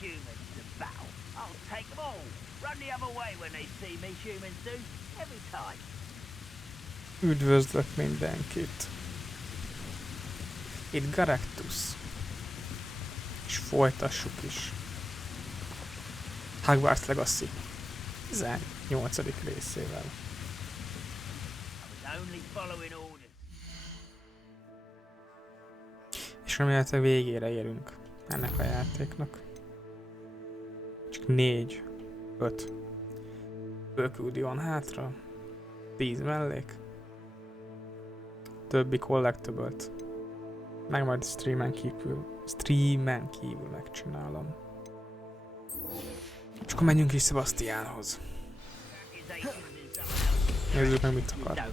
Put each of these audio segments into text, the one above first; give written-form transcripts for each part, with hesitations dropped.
humans to battle, I'll take them all. Run the other way when they see me, humans do. Every time. Üdvözlök mindenkit. Itt Garectus. És folytassuk is. Hogwarts Legacy 18. részével. És remélhetőleg végére érünk ennek a játéknak. Csak 4-5 főküldi van hátra. 10 mellék. Többi collectible-t meg majd streamen kívül megcsinálom. És akkor menjünk is Sebastianhoz. Nézzük meg, mit akar.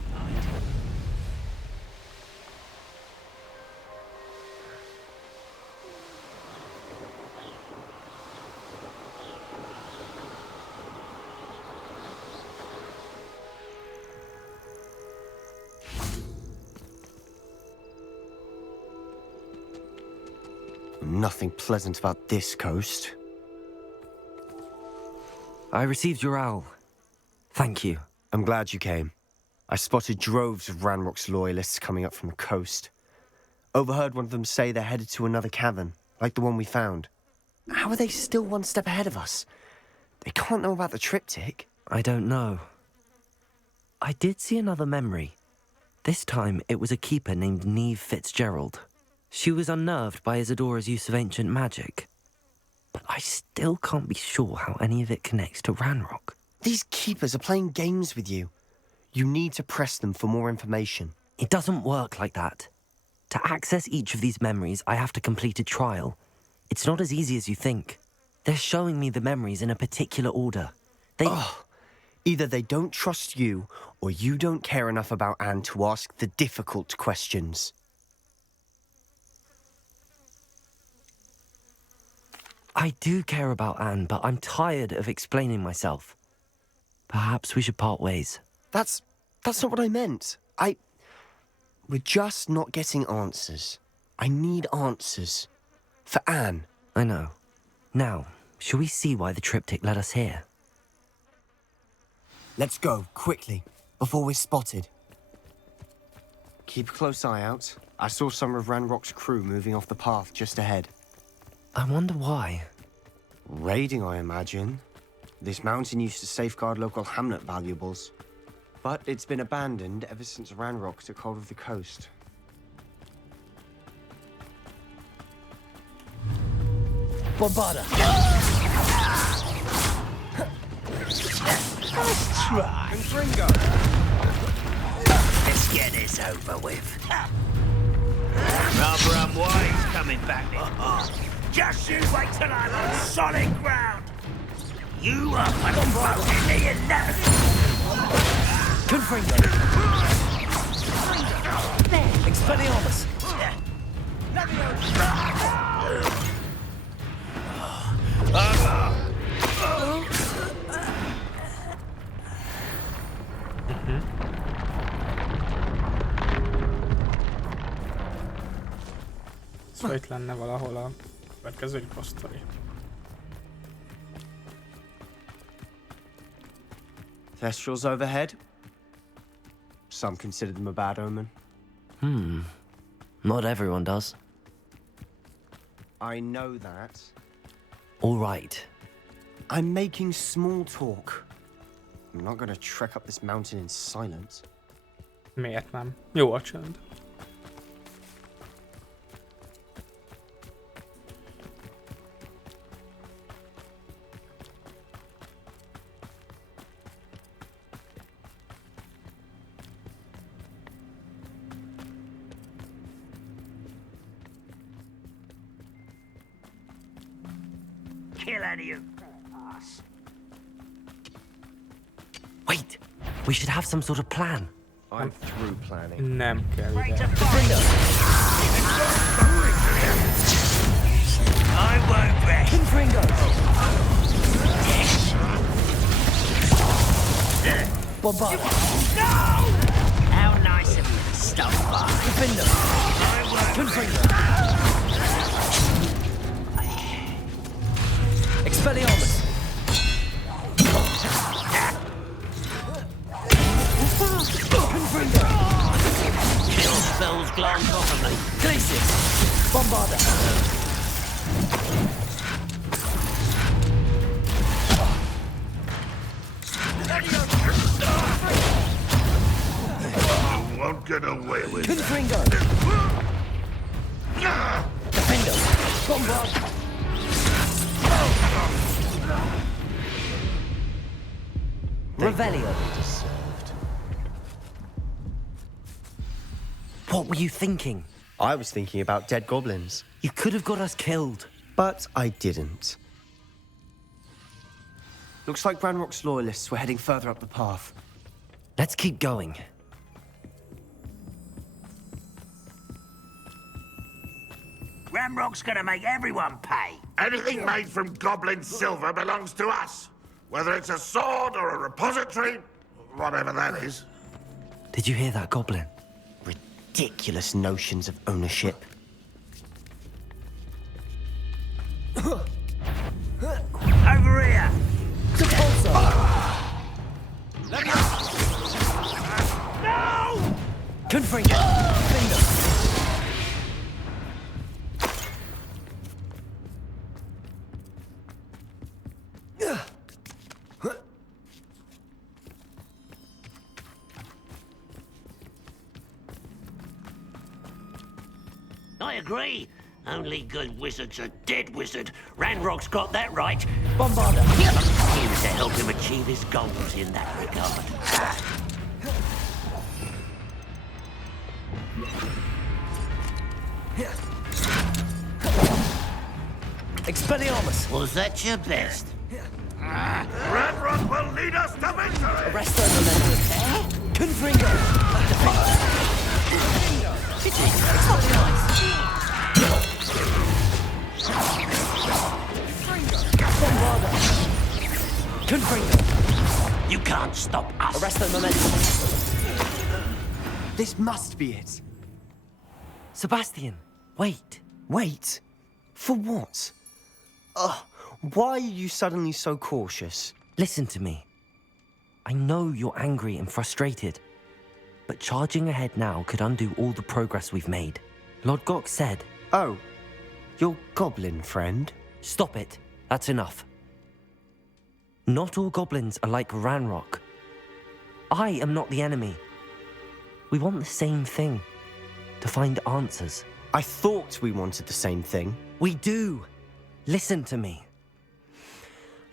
Nothing pleasant about this coast. I received your owl. Thank you. I'm glad you came. I spotted droves of Ranrock's loyalists coming up from the coast. Overheard one of them say they're headed to another cavern, like the one we found. How are they still one step ahead of us? They can't know about the triptych. I don't know. I did see another memory. This time it was a keeper named Neve Fitzgerald. She was unnerved by Isadora's use of ancient magic. But I still can't be sure how any of it connects to Ranrock. These keepers are playing games with you. You need to press them for more information. It doesn't work like that. To access each of these memories, I have to complete a trial. It's not as easy as you think. They're showing me the memories in a particular order. Either they don't trust you, or you don't care enough about Anne to ask the difficult questions. I do care about Anne, but I'm tired of explaining myself. Perhaps we should part ways. That's not what I meant. We're just not getting answers. I need answers. For Anne. I know. Now, shall we see why the triptych led us here? Let's go, quickly, before we're spotted. Keep a close eye out. I saw some of Ranrock's crew moving off the path just ahead. I wonder why. Raiding, I imagine. This mountain used to safeguard local hamlet valuables. But it's been abandoned ever since Ranrock took hold of the coast. Bombarda! Let's try. Confringo! Let's get this over with. Rather unwise coming back this. Just you wait till I'm on solid ground. You are fucking me in that. Confringo! Expelliarmus! Szóval itt lenne valahol a következő riposztori. Thestrals overhead. Some consider them a bad omen. Not everyone does. I know that. All right. I'm making small talk. I'm not gonna trek up this mountain in silence. Miért nem? Jó a csönd. Kill any of you. Wait! We should have some sort of plan. I'm through planning. Nem kell ide. I won't rest. Confringo! Bombard! No! How nice of you to stop by. Defender! I won't Confringo! Expelliarmus! Confringo! Chill spells glance off of me. Glacius! Bombarda! You won't get away with it. Confringo! Defender! Bombarda! Revelio! What were you thinking? I was thinking about dead goblins, You could have got us killed. but I didn't. Looks like Ranrock's loyalists were heading further up the path. Let's keep going. Ramrock's gonna make everyone pay. Anything made from goblin silver belongs to us. Whether it's a sword or a repository, whatever that is. Did you hear that, Goblin? Ridiculous notions of ownership. Over here! No! Confringo! Finger! I agree. Only good wizard's a dead wizard. Ranrock's got that right. Bombarda! Here to help him achieve his goals in that regard. Expelliarmus! Was that your best? Ranrock will lead us to victory! Arresto Momentum! Confringo! Bombarda! Confringo! You can't stop us. Arresto Momentum! This must be it. Sebastian, wait. Wait. For what? Why are you suddenly so cautious? Listen to me. I know you're angry and frustrated, but charging ahead now could undo all the progress we've made. Lord Gok said... Oh, your goblin friend? Stop it. That's enough. Not all goblins are like Ranrock. I am not the enemy. We want the same thing. To find answers. I thought we wanted the same thing. We do. Listen to me.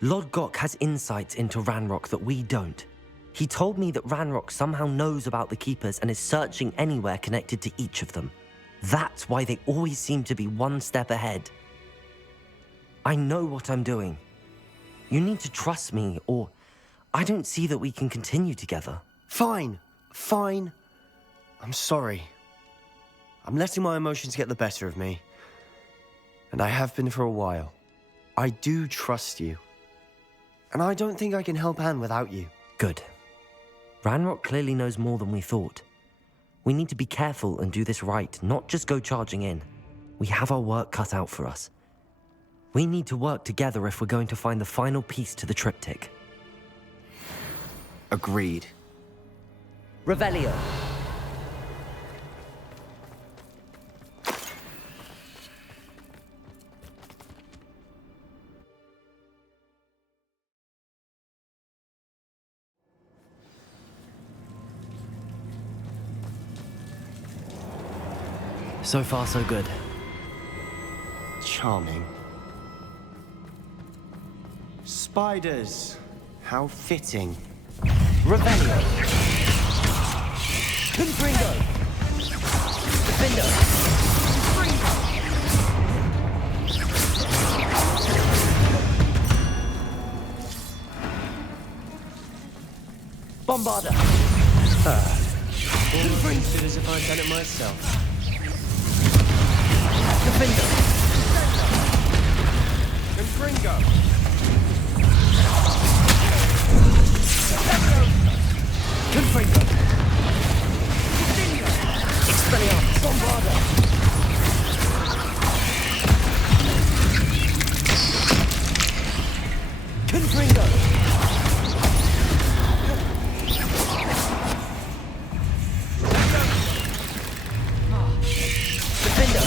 Lord Gok has insights into Ranrock that we don't. He told me that Ranrock somehow knows about the Keepers and is searching anywhere connected to each of them. That's why they always seem to be one step ahead. I know what I'm doing. You need to trust me, or I don't see that we can continue together. Fine. I'm sorry. I'm letting my emotions get the better of me. And I have been for a while. I do trust you. And I don't think I can help Anne without you. Good. Ranrock clearly knows more than we thought. We need to be careful and do this right, not just go charging in. We have our work cut out for us. We need to work together if we're going to find the final piece to the triptych. Agreed. Revelio. So far, so good. Charming. Spiders. How fitting. Revelio. Confringo. Defender. Bombarda. Almost as if I'd done it myself. Defender. Confringo. Confringo. Expelliarmus. Bombarda. Confringo! Defender!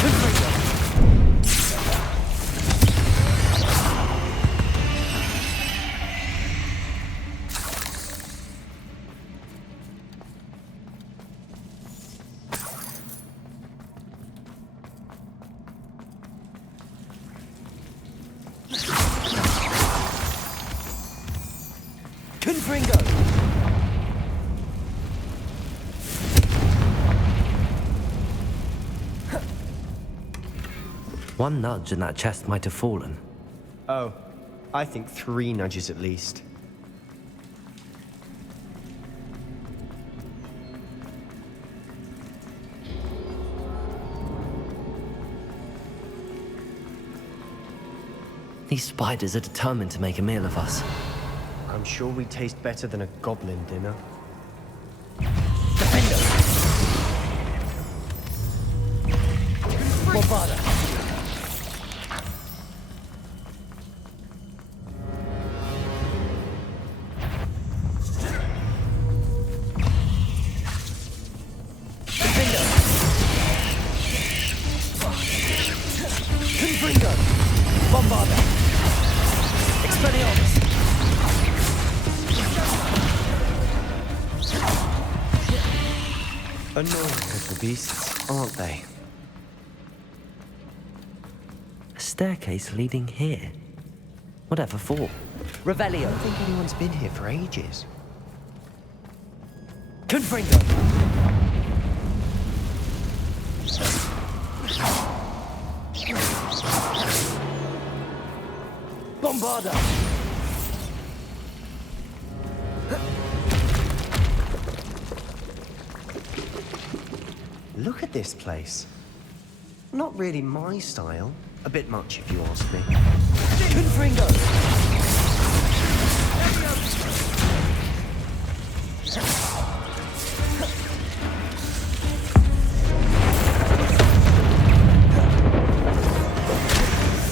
Confringo! Confringo! One nudge and that chest might have fallen. Oh, I think 3 nudges at least. These spiders are determined to make a meal of us. I'm sure we taste better than a goblin dinner. Defender! Bombarda! Defender! Confringo! Bombarda! Expelliarmus! Annoying little beasts, aren't they? A staircase leading here. Whatever for? Revelio! I don't think anyone's been here for ages. Confringo! Bombarda! Look at this place. Not really my style. A bit much, if you ask me. Confringo!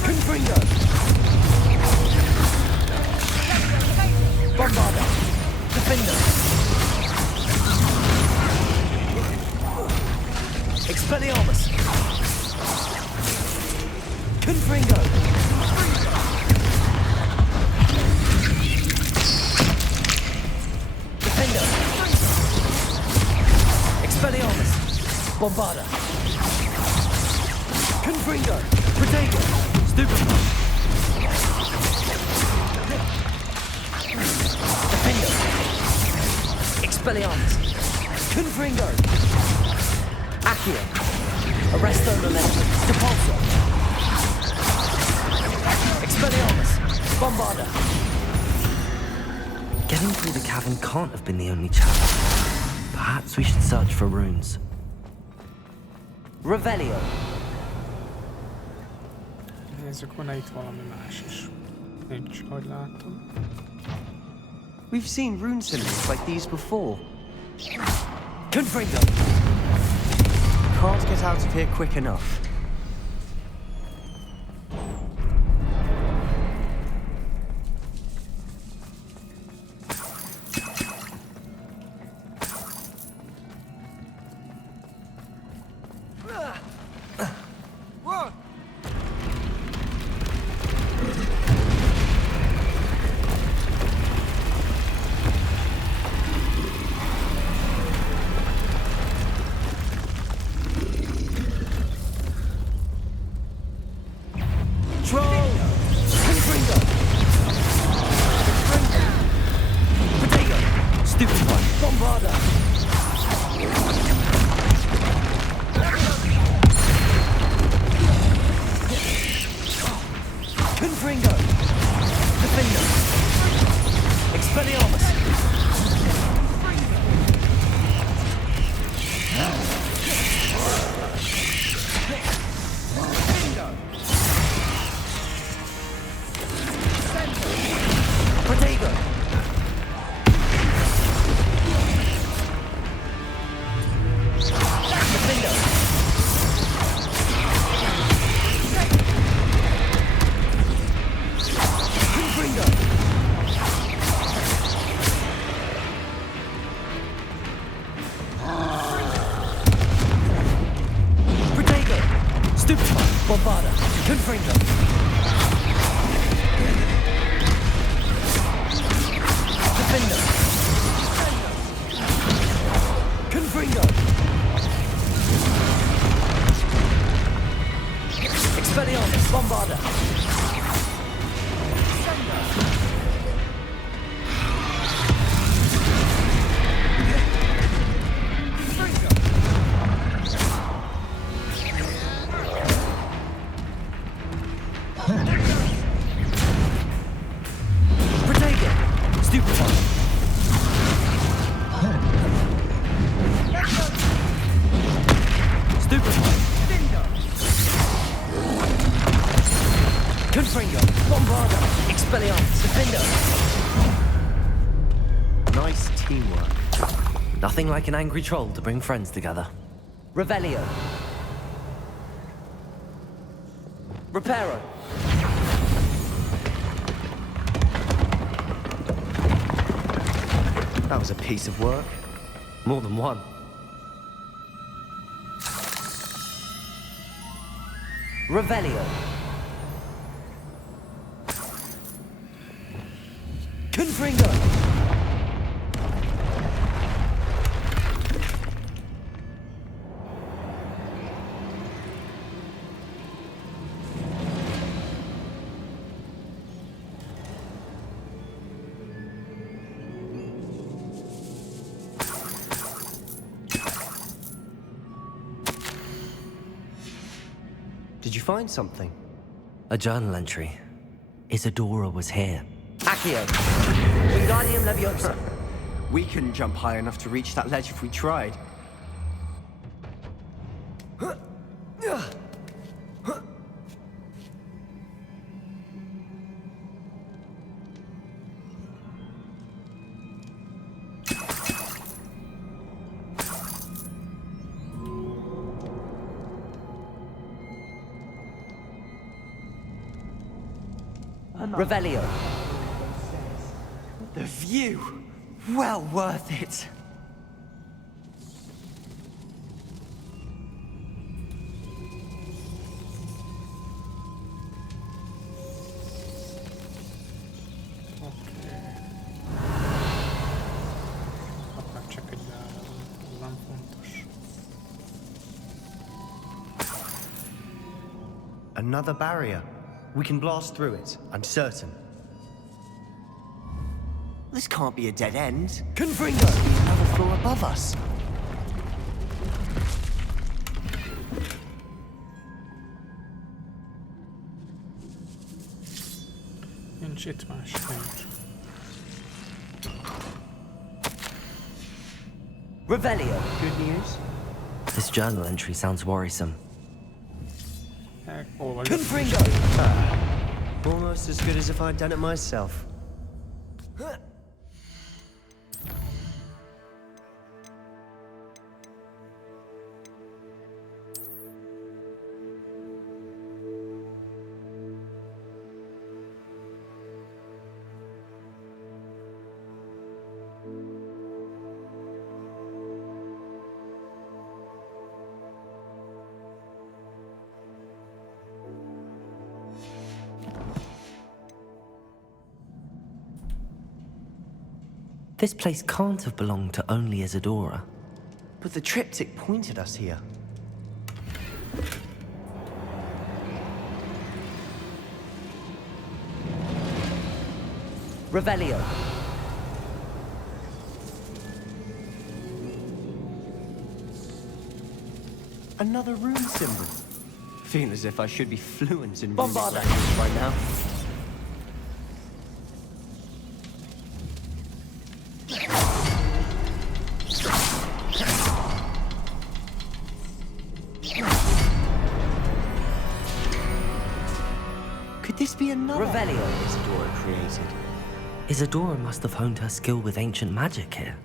Confringo! Bombarda! Defender! Expelliarmus! Confringo! Defender! Expelliarmus! Bombarda! Confringo! Protego! Stupefy! Defender! Expelliarmus! Confringo! Accio! Arresto Memento! Depulso! Expelliarmus! Bombarda! Getting through the cavern can't have been the only challenge. Perhaps we should search for runes. Revelio! Nézzük, van-e itt valami más is. Nincs, ahogy látom. We've seen rune symbols like these before. Confringo! Can't get out of here quick enough. Stupefy! Bombarda! Confringo! Defender! Confringo! Expelliarmus! Bombarda! Protego! Stupefy! Stupefy! Confringo! Bombarda! Expelliarmus! Defender! Nice teamwork. Nothing like an angry troll to bring friends together. Revelio! Reparo! That was a piece of work. More than one. Revelio! Confringo! Did you find something? A journal entry. Isadora was here. Accio! Wingardium Leviosa! We couldn't jump high enough to reach that ledge if we tried. Revelio! The view! Well worth it! Akár csak egy nem fontos. Another barrier. We can blast through it, I'm certain. This can't be a dead end. Confringo! Must be another floor above us. Nincs itt más, nincs. Revelio! Good news? This journal entry sounds worrisome. Olvasd. Confringo! Almost as good as if I'd done it myself. This place can't have belonged to only Isadora. But the triptych pointed us here. Revelio! Another rune symbol. Feel as if I should be fluent in runic Bombarda! language by now. Could this be another Revelio! Isadora created? Isadora must have honed her skill with ancient magic here.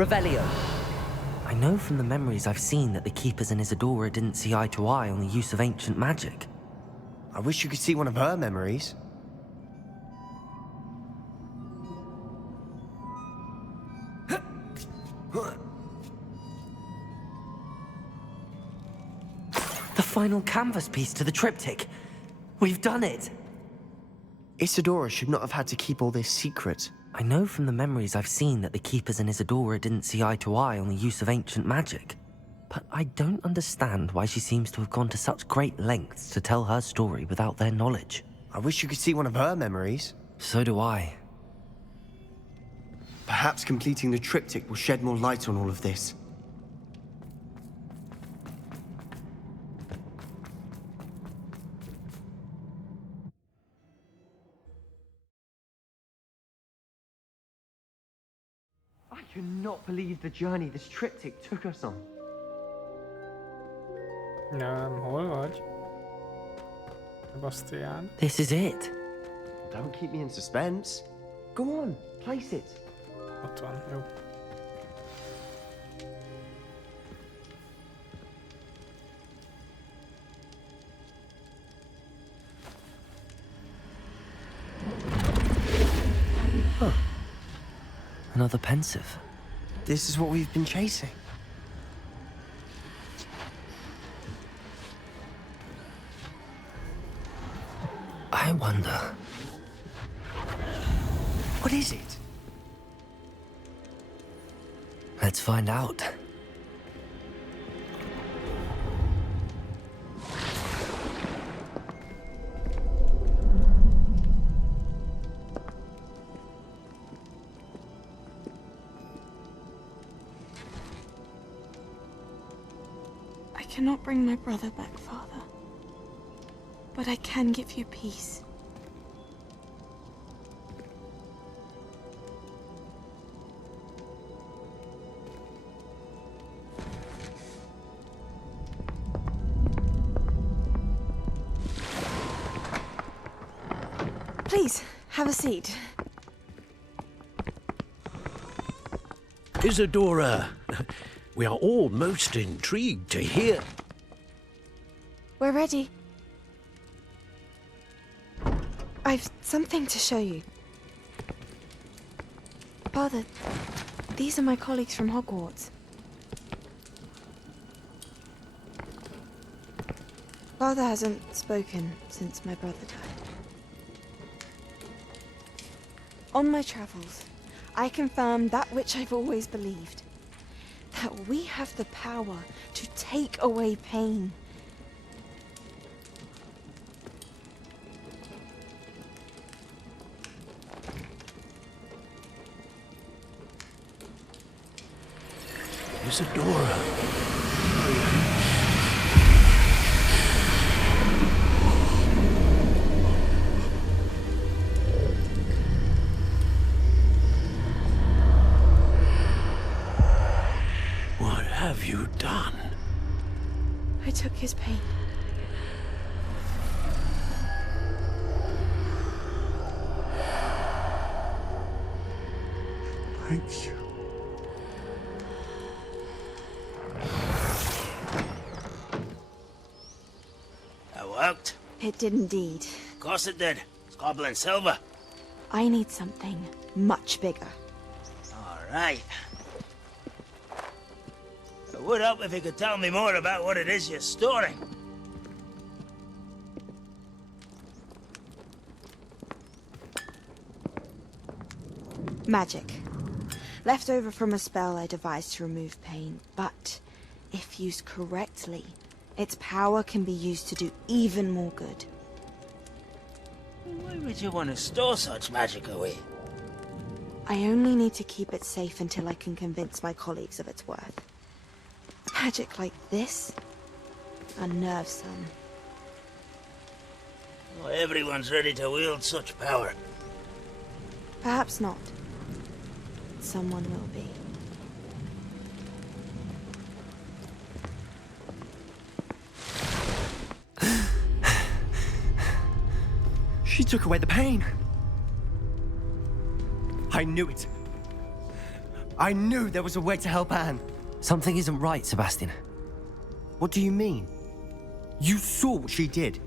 Revelio. I know from the memories I've seen that the Keepers and Isadora didn't see eye to eye on the use of ancient magic. I wish you could see one of her memories. The final canvas piece to the triptych. We've done it! Isadora should not have had to keep all this secret. I know from the memories I've seen that the Keepers and Isadora didn't see eye to eye on the use of ancient magic. But I don't understand why she seems to have gone to such great lengths to tell her story without their knowledge. I wish you could see one of her memories. So do I. Perhaps completing the triptych will shed more light on all of this. I cannot believe the journey this triptych took us on. Nem, hol vagy? Sebastian. This is it. Don't keep me in suspense. Go on, place it. Ott van, jó. Another pensive. This is what we've been chasing. I wonder. What is it? Let's find out. I cannot bring my brother back, Father. But I can give you peace. Please, have a seat. Isadora, we are all most intrigued to hear. We're ready. I've something to show you. Father, these are my colleagues from Hogwarts. Father hasn't spoken since my brother died. On my travels, I confirmed that which I've always believed. That we have the power to take away pain. Isadora. What have you done? I took his pain. Thank you. That worked. It did indeed. Of course it did. It's goblin silver. I need something much bigger. All right. It would help if you could tell me more about what it is you're storing. Magic. Left over from a spell I devised to remove pain, but if used correctly, its power can be used to do even more good. Why would you want to store such magic away? I only need to keep it safe until I can convince my colleagues of its worth. Magic like this unnerves some. Not everyone's ready to wield such power. Perhaps not. Someone will be. She took away the pain. I knew it. I knew there was a way to help Anne. Something isn't right, Sebastian. What do you mean? You saw what she did.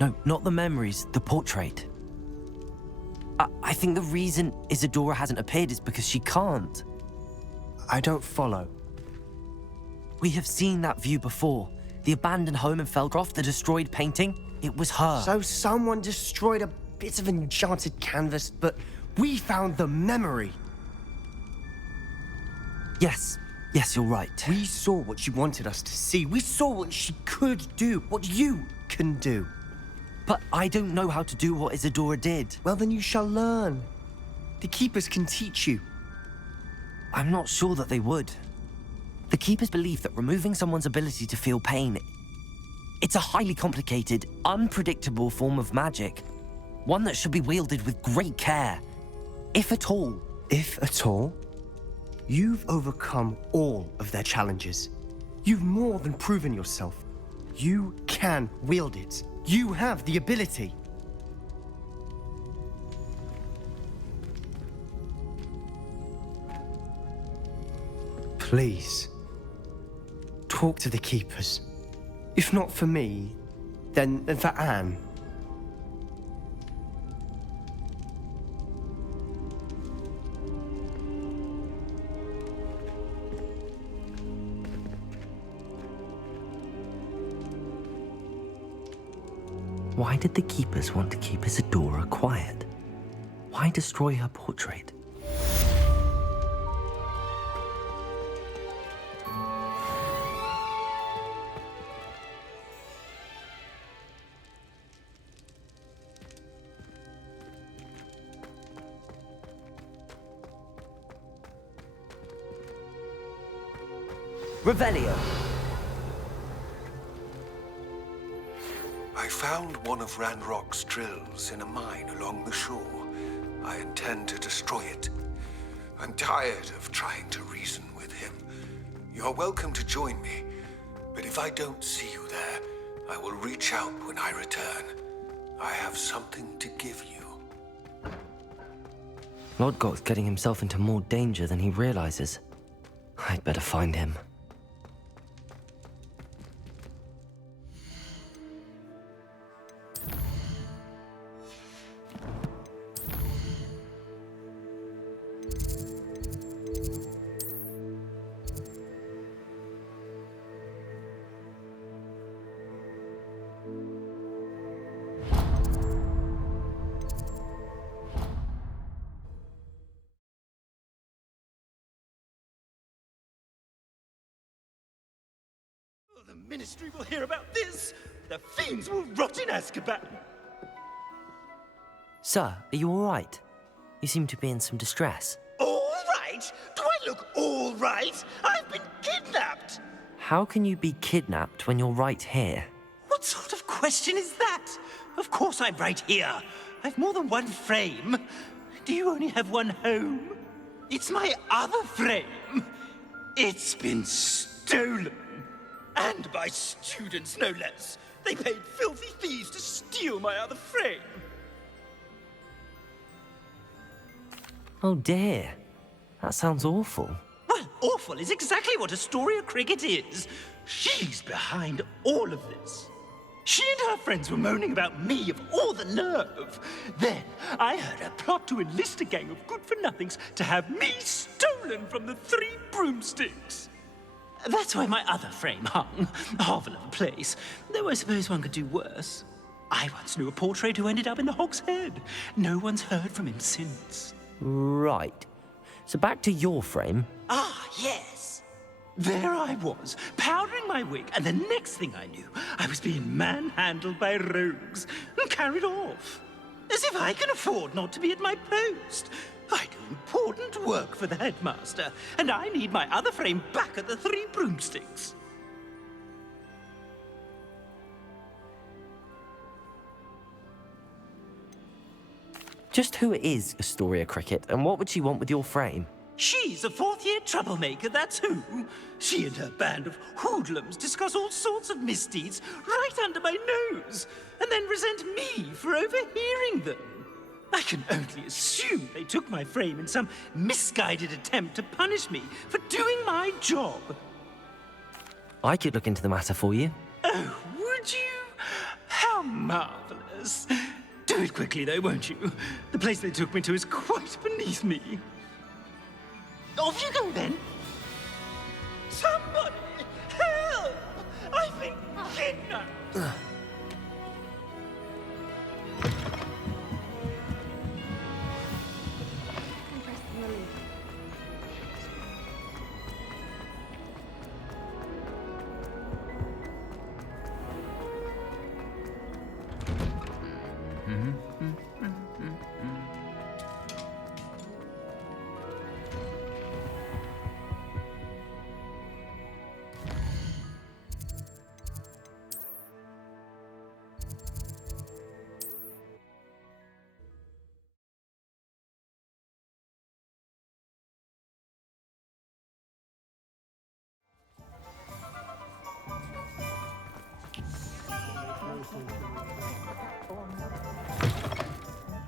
No, not the memories, the portrait. I think the reason Isadora hasn't appeared is because she can't. I don't follow. We have seen that view before. The abandoned home in Felcroft, the destroyed painting. It was her. So someone destroyed a bit of enchanted canvas, but we found the memory. Yes, you're right. We saw what she wanted us to see. We saw what she could do, what you can do. But I don't know how to do what Isadora did. Well, then you shall learn. The Keepers can teach you. I'm not sure that they would. The Keepers believe that removing someone's ability to feel pain, it's a highly complicated, unpredictable form of magic. One that should be wielded with great care. If at all. If at all? You've overcome all of their challenges. You've more than proven yourself. You can wield it. You have the ability. Please, talk to the Keepers. If not for me, then for Anne. Why did the Keepers want to keep Isadora quiet? Why destroy her portrait? Revelio. I found one of Ranrock's drills in a mine along the shore. I intend to destroy it. I'm tired of trying to reason with him. You're welcome to join me, but if I don't see you there, I will reach out when I return. I have something to give you. Lodgok's getting himself into more danger than he realizes. I'd better find him. The Ministry will hear about this. The fiends will rot in Azkaban. Sir, are you all right? You seem to be in some distress. All right? Do I look all right? I've been kidnapped. How can you be kidnapped when you're right here? What sort of question is that? Of course I'm right here. I've more than one frame. Do you only have one home? It's my other frame. It's been stolen. And by students, no less. They paid filthy thieves to steal my other frame. Oh dear. That sounds awful. Well, awful is exactly what Astoria Cricket is. She's behind all of this. She and her friends were moaning about me of all the nerve. Then I heard her plot to enlist a gang of good-for-nothings to have me stolen from the Three Broomsticks. That's where my other frame hung. A hovel of a place. Though I suppose one could do worse. I once knew a portrait who ended up in the Hog's Head. No one's heard from him since. Right. So back to your frame. Ah, yes. There I was, powdering my wig, and the next thing I knew, I was being manhandled by rogues and carried off. As if I can afford not to be at my post. I do important work for the headmaster, and I need my other frame back at the Three Broomsticks. Just who is Astoria Cricket, and what would she want with your frame? She's a fourth-year troublemaker, that's who. She and her band of hoodlums discuss all sorts of misdeeds right under my nose, and then resent me for overhearing them. I can only assume they took my frame in some misguided attempt to punish me for doing my job. I could look into the matter for you. Oh, would you? How marvelous. Do it quickly, though, won't you? The place they took me to is quite beneath me. Off you go, then. Somebody, help! I've been kidnapped.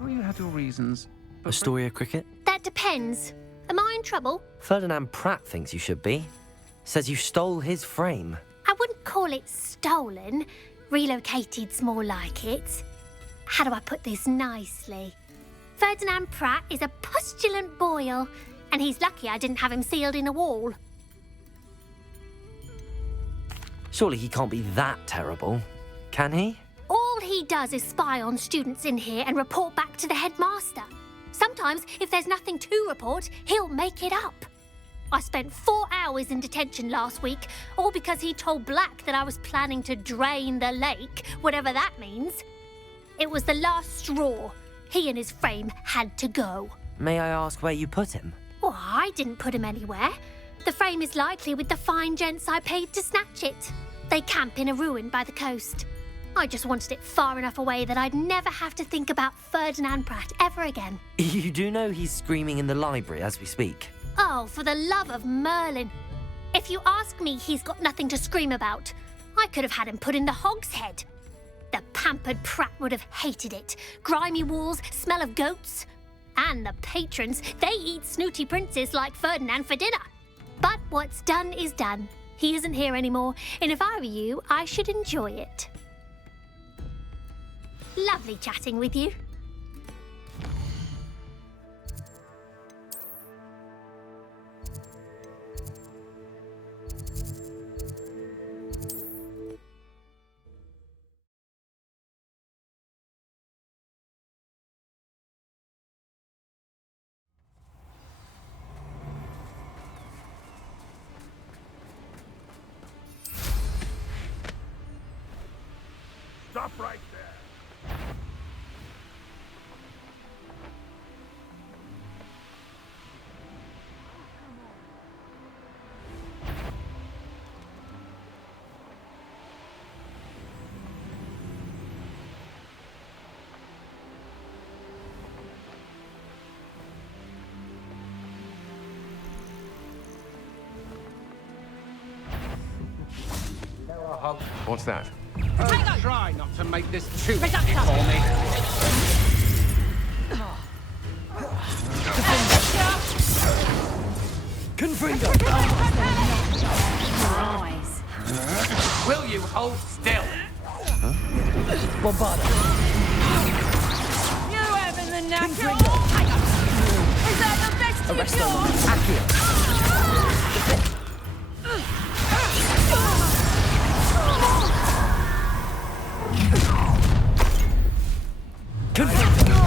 Well, you had your reasons. Astoria Cricket? That depends. Am I in trouble? Ferdinand Pratt thinks you should be. Says you stole his frame. I wouldn't call it stolen. Relocated's more like it. How do I put this nicely? Ferdinand Pratt is a postulant boil, and he's lucky I didn't have him sealed in a wall. Surely he can't be that terrible, can he? All he does is spy on students in here and report back to the headmaster. Sometimes, if there's nothing to report, he'll make it up. I spent 4 hours in detention last week, all because he told Black that I was planning to drain the lake, whatever that means. It was the last straw. He and his frame had to go. May I ask where you put him? Well, I didn't put him anywhere. The frame is likely with the fine gents I paid to snatch it. They camp in a ruin by the coast. I just wanted it far enough away that I'd never have to think about Ferdinand Pratt ever again. You do know he's screaming in the library as we speak. Oh, for the love of Merlin. If you ask me, he's got nothing to scream about. I could have had him put in the hogshead. The pampered Pratt would have hated it. Grimy walls, smell of goats. And the patrons, they eat snooty princes like Ferdinand for dinner. But what's done is done. He isn't here anymore, and if I were you, I should enjoy it. Lovely chatting with you. Stop right there. What's that? Oh, try not to make this too easy for me. Confringo! Rise. Will you hold still? Bombarda! You having the knacker? Is that the best Arrest you them! got? Accio! Confringo!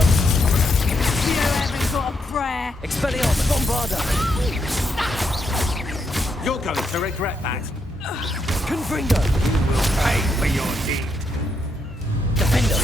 You haven't got a prayer. Expelliarmus! Bombarda! You're going to regret that. Confringo! You will pay for your deed. Defender!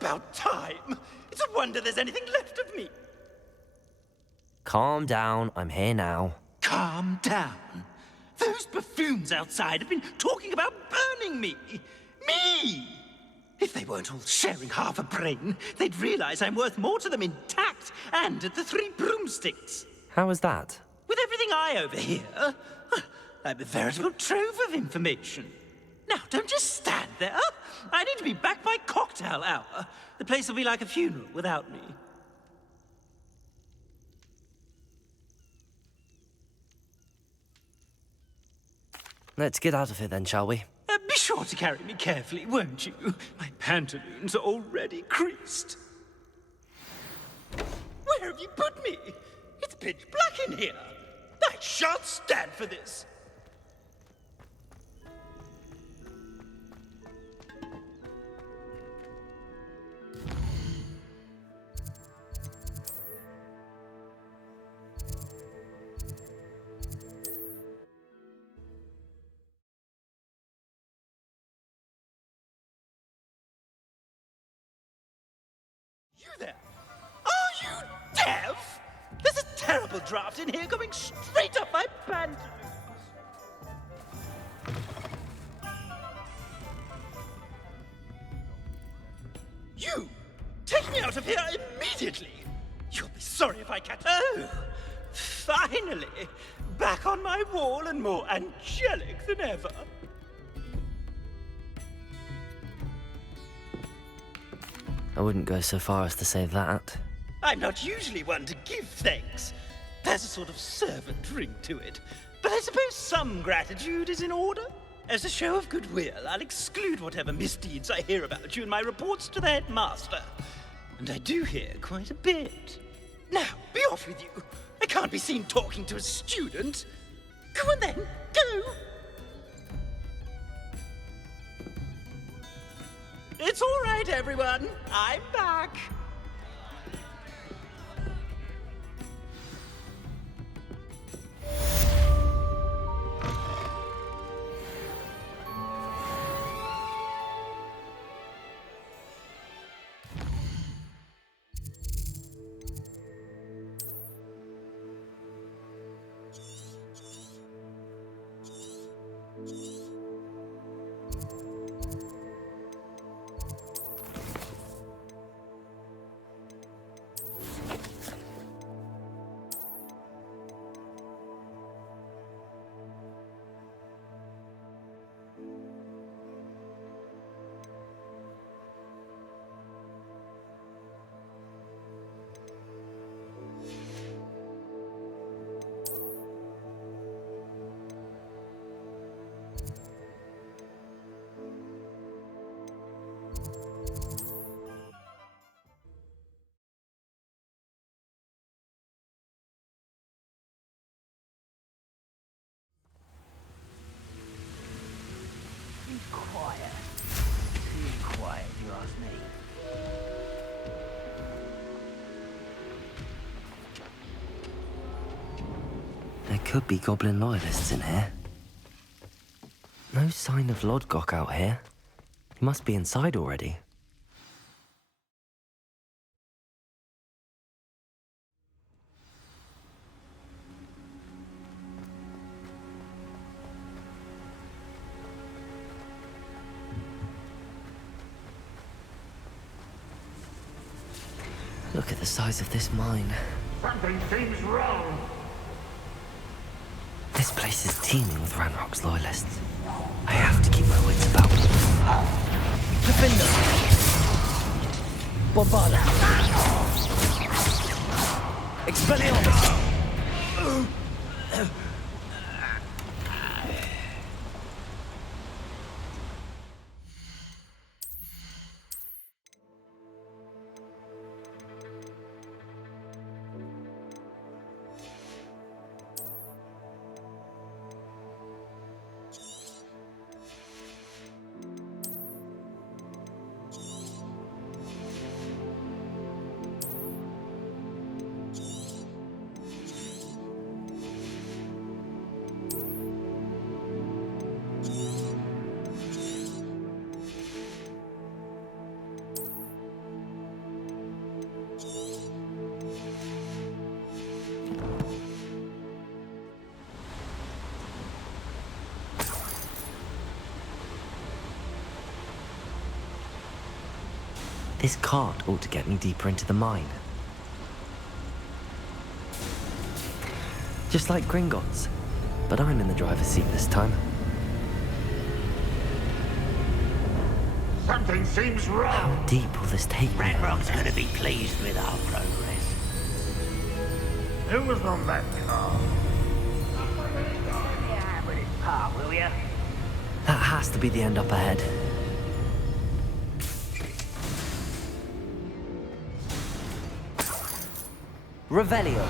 About time. It's a wonder there's anything left of me. Calm down, I'm here now. Calm down. Those buffoons outside have been talking about burning me. Me! If they weren't all sharing half a brain, they'd realize I'm worth more to them intact and at the Three Broomsticks. How was that? With everything I overhear, I'm a veritable trove of information. Now, don't just stand there. I need to be back by cocktail hour. The place will be like a funeral without me. Let's get out of here then, shall we? Be sure to carry me carefully, won't you? My pantaloons are already creased. Where have you put me? It's pitch black in here. I shan't stand for this. You there? Are you deaf? There's a terrible draft in here going straight up my pantaloons. You! Take me out of here immediately! You'll be sorry if I catch... Oh! Finally! Back on my wall and more angelic than ever. I wouldn't go so far as to say that. I'm not usually one to give thanks. There's a sort of servant ring to it. But I suppose some gratitude is in order. As a show of goodwill, I'll exclude whatever misdeeds I hear about you in my reports to the headmaster. And I do hear quite a bit. Now, be off with you. I can't be seen talking to a student. Go on then, go! It's all right, everyone. I'm back. Quiet. Too quiet, you ask me. There could be goblin loyalists in here. No sign of Lodgok out here. He must be inside already. Look at the size of this mine. Something seems wrong. This place is teeming with Ranrock's loyalists. I have to keep my wits about me. Defender! Bombarda! Expelliarmus! This cart ought to get me deeper into the mine. Just like Gringotts, but I'm in the driver's seat this time. Something seems wrong. How deep will this take me? Ranrock's gonna be pleased with our progress. Who was on that car? Yeah, but it's part, will ya? That has to be the end up ahead. Revelio.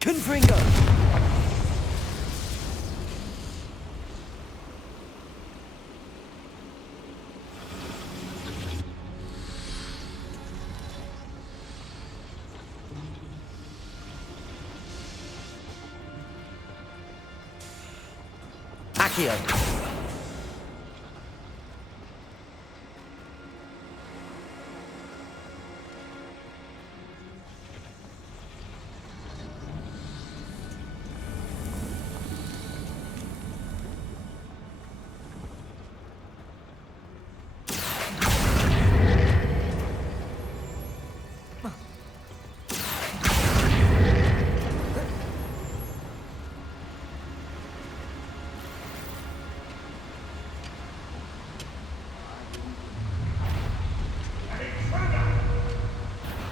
Confringo. Accio.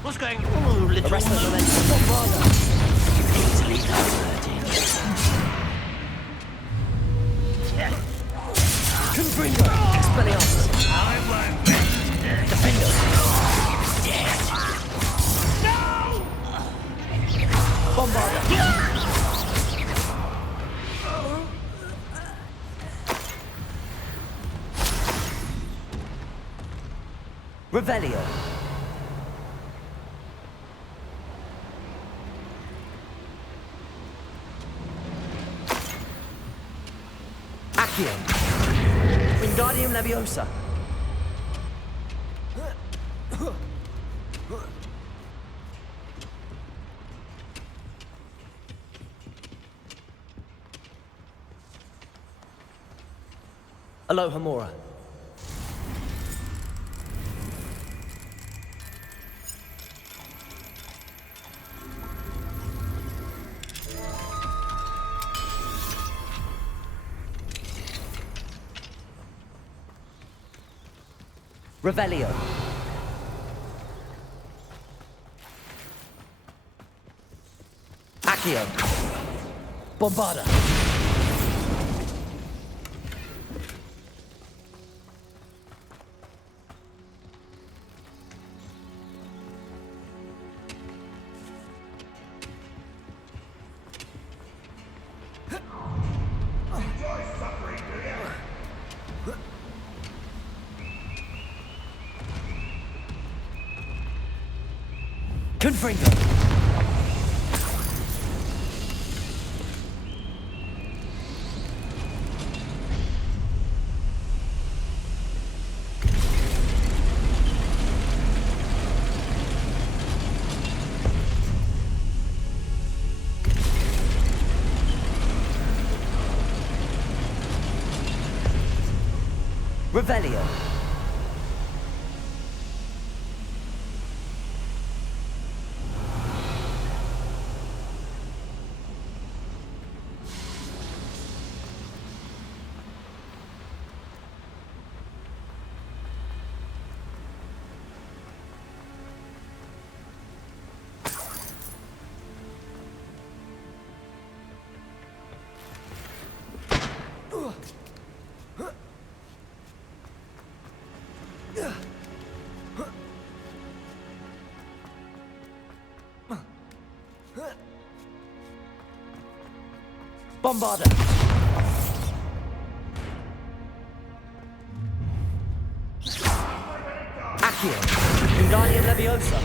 What's going on, little Arrest the woman? momentum. Easily diverted. Confringo. Expelliarmus. I won't rest. Defendo. Bombarda. Revelio. Accio. Wingardium Leviosa. Aloha Mora. Revelio. Accio. Bombarda. Confringo. Revelio. Bombarda. Accio. Wingardium Leviosa.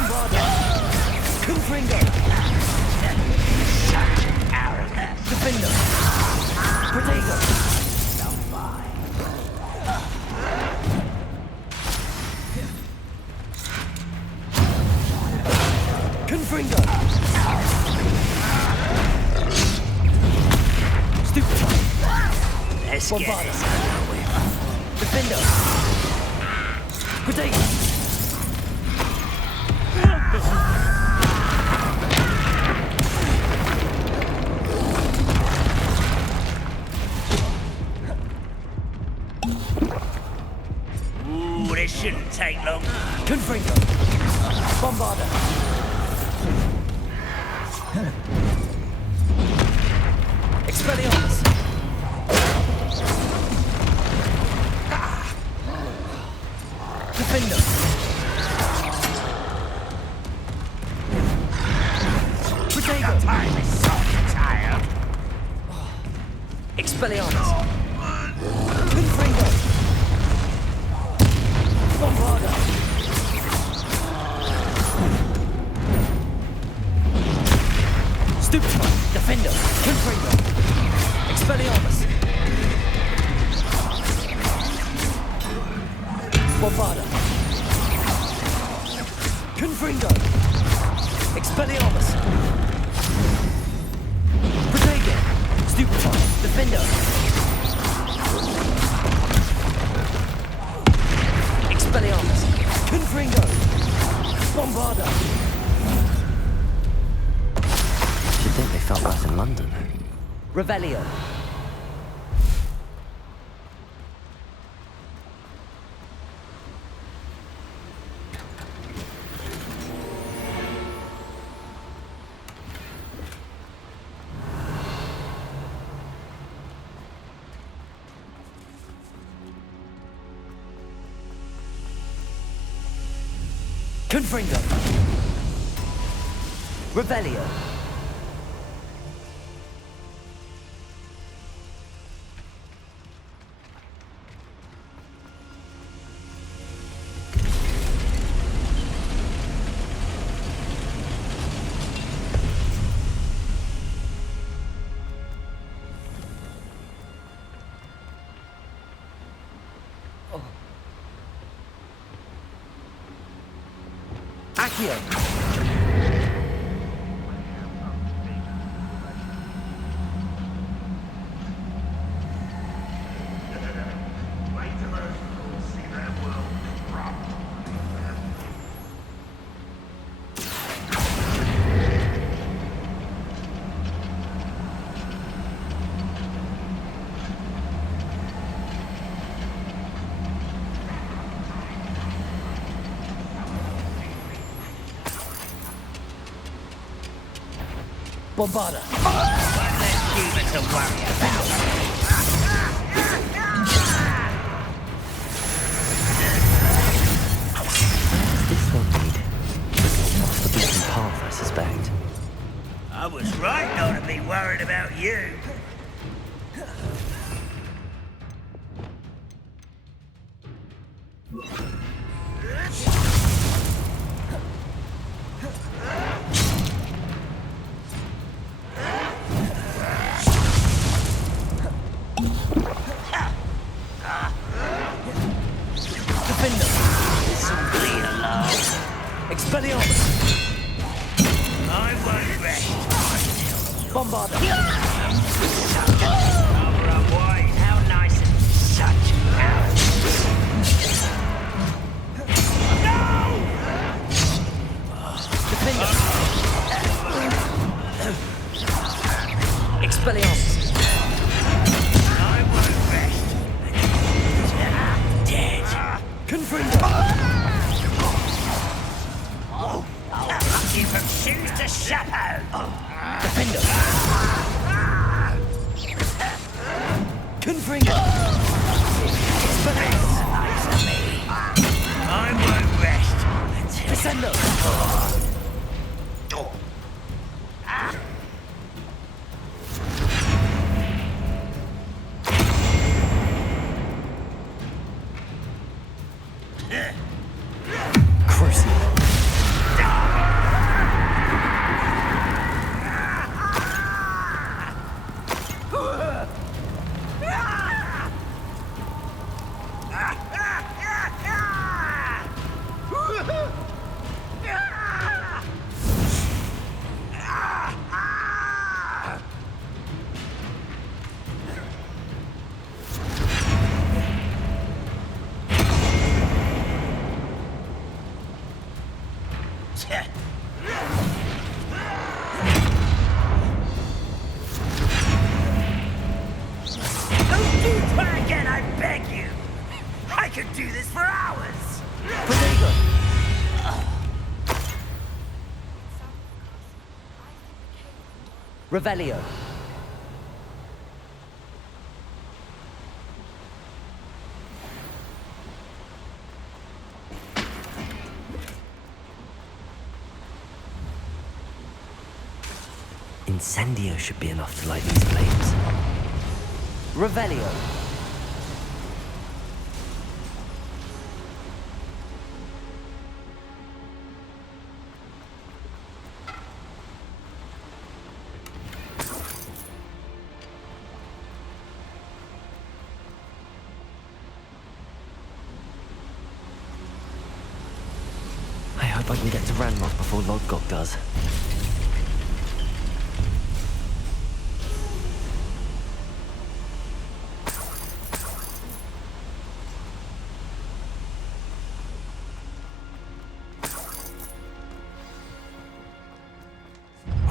Bombarda! Confringo! Defender! Protego! Confringo! Stupefy! Let's get Bombarda! this over with. Defender! Protego! Ooh, this shouldn't take long. Confringo! Bombarda! Expelliarmus! Defender! Protego! Time is so tired. Expelliarmus! Confringo! Bombarda! Stupefy! Defender! Confringo! Expelliarmus! Bombarda! Confringo! Expelliarmus! Protego! Stupefy! Defender! Expelliarmus! Confringo! Bombarda! You'd think they felt worse in London. Revelio. Confringo. Revelio. Accio. Bombarda. One less human to worry about. This one need? Off the beaten path, I suspect. I was right not to be worried about you. Expelliarmus! I won't rest. Bombarda! Over a wide, how nice and such out. No! Defender! Expelliarmus! I won't rest. Dead. Confringo! Lucky from shoes to chapeau. Defender! Don't you try again, I beg you! I could do this for hours! Revelio. Incendio should be enough to light these flames. Revelio. I hope I can get to Ranrock before Lodgok does.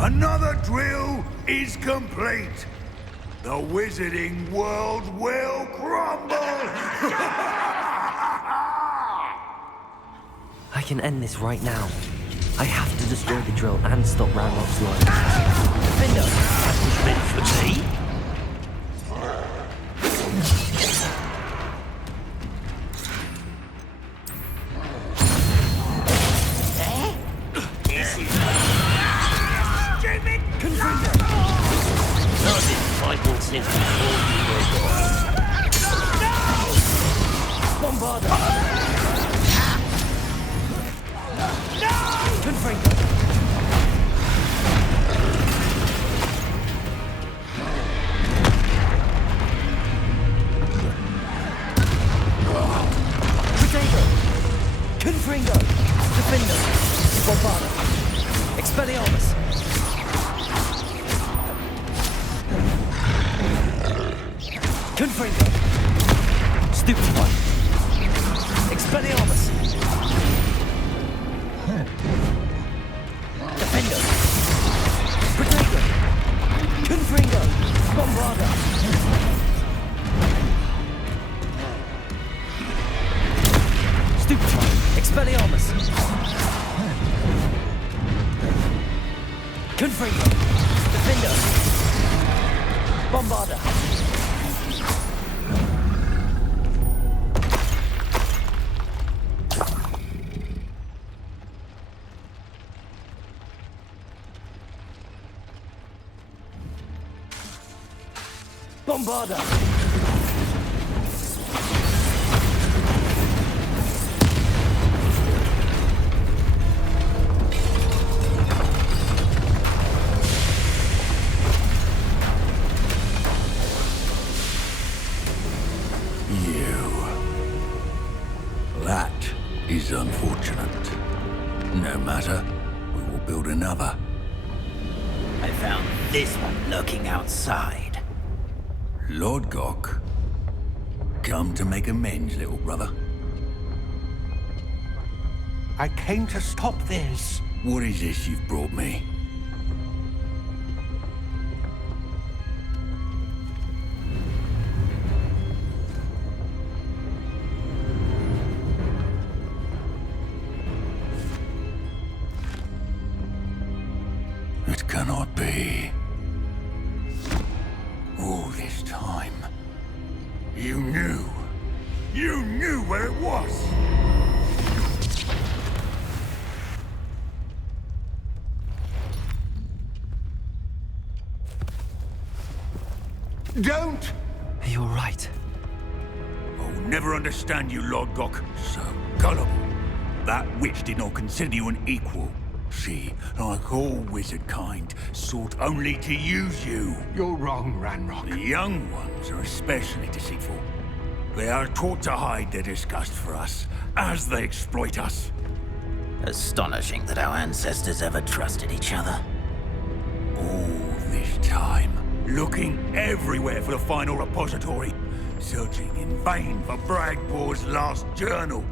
Another drill is complete. The wizarding world will crumble! I can end this right now. I have to destroy the drill and stop Ranrock's line. Defender! That was meant for me. Since before you were born. Bombarda! No! Confringo! Potato! Confringo! Defender! Bombarda! Expelliarmus! Confringo! Stupefy! Expelliarmus! Defender! Protego! Confringo! Bombarda! Stupefy! Expelliarmus! Confringo! Defender! Bombarda! Bombarda! That is unfortunate. No matter, we will build another. I found this one lurking outside. Lodgok, come to make amends, little brother. I came to stop this. What is this you've brought me? It cannot be. All this time, you knew. You knew where it was. Don't! You're right. I'll never understand you, Lodgok. So gullible. That witch did not consider you an equal. She, like all wizard kind, sought only to use you. You're wrong, Ranrock. The young ones are especially deceitful. They are taught to hide their disgust for us, as they exploit us. Astonishing that our ancestors ever trusted each other. All this time, looking everywhere for the final repository, searching in vain for Bragbor's last journal.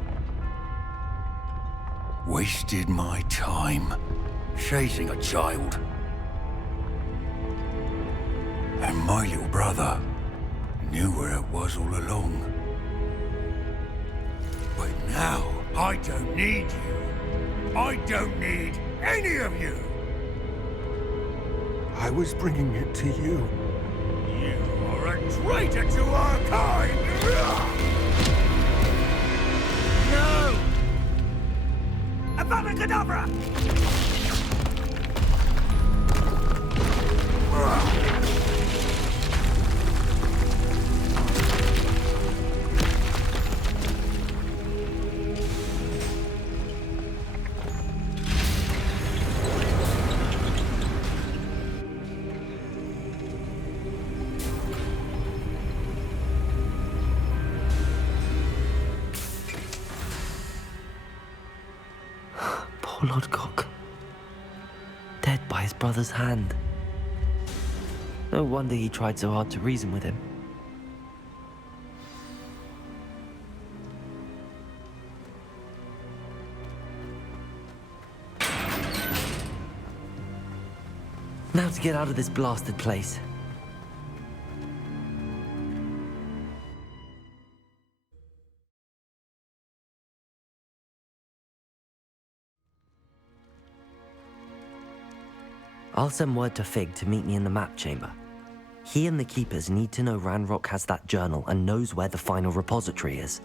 Wasted my time chasing a child. And my little brother knew where it was all along. But now, I don't need you. I don't need any of you. I was bringing it to you. You are a traitor to our kind! No! Avada Kedavra! Poor Lodgok. Dead by his brother's hand. No wonder he tried so hard to reason with him. Now to get out of this blasted place. I'll send word to Fig to meet me in the map chamber. He and the Keepers need to know Ranrock has that journal and knows where the final repository is.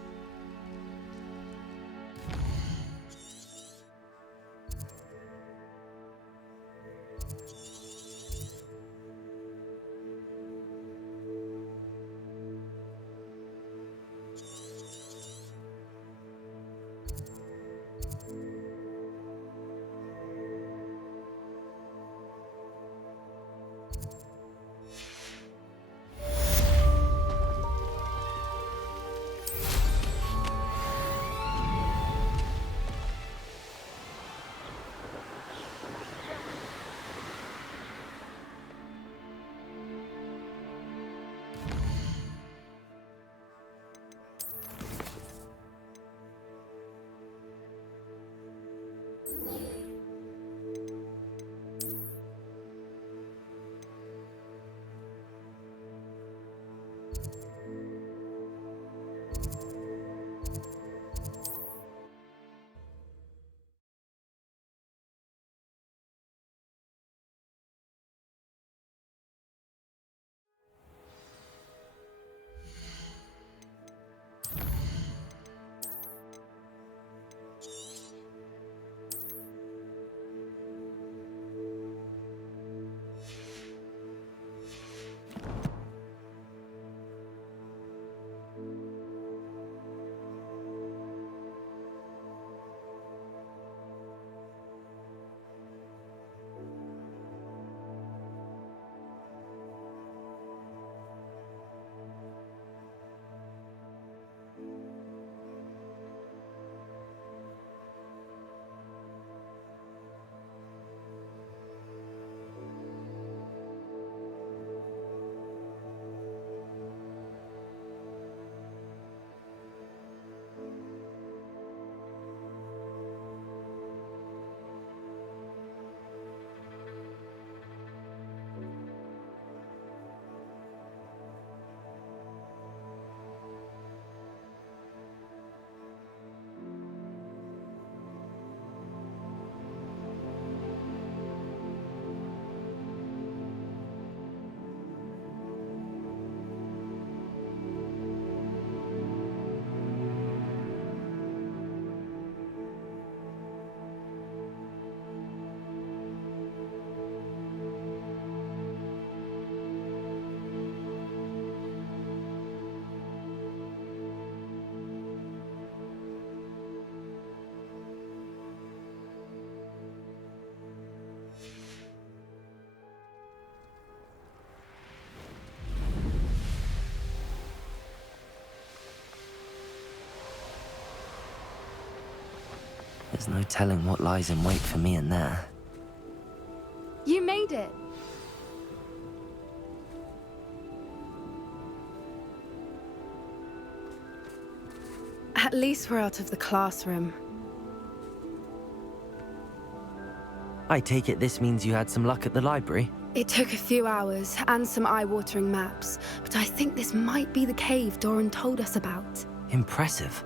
There's no telling what lies in wait for me in there. You made it. At least we're out of the classroom. I take it this means you had some luck at the library? It took a few hours and some eye-watering maps, but I think this might be the cave Doran told us about. Impressive.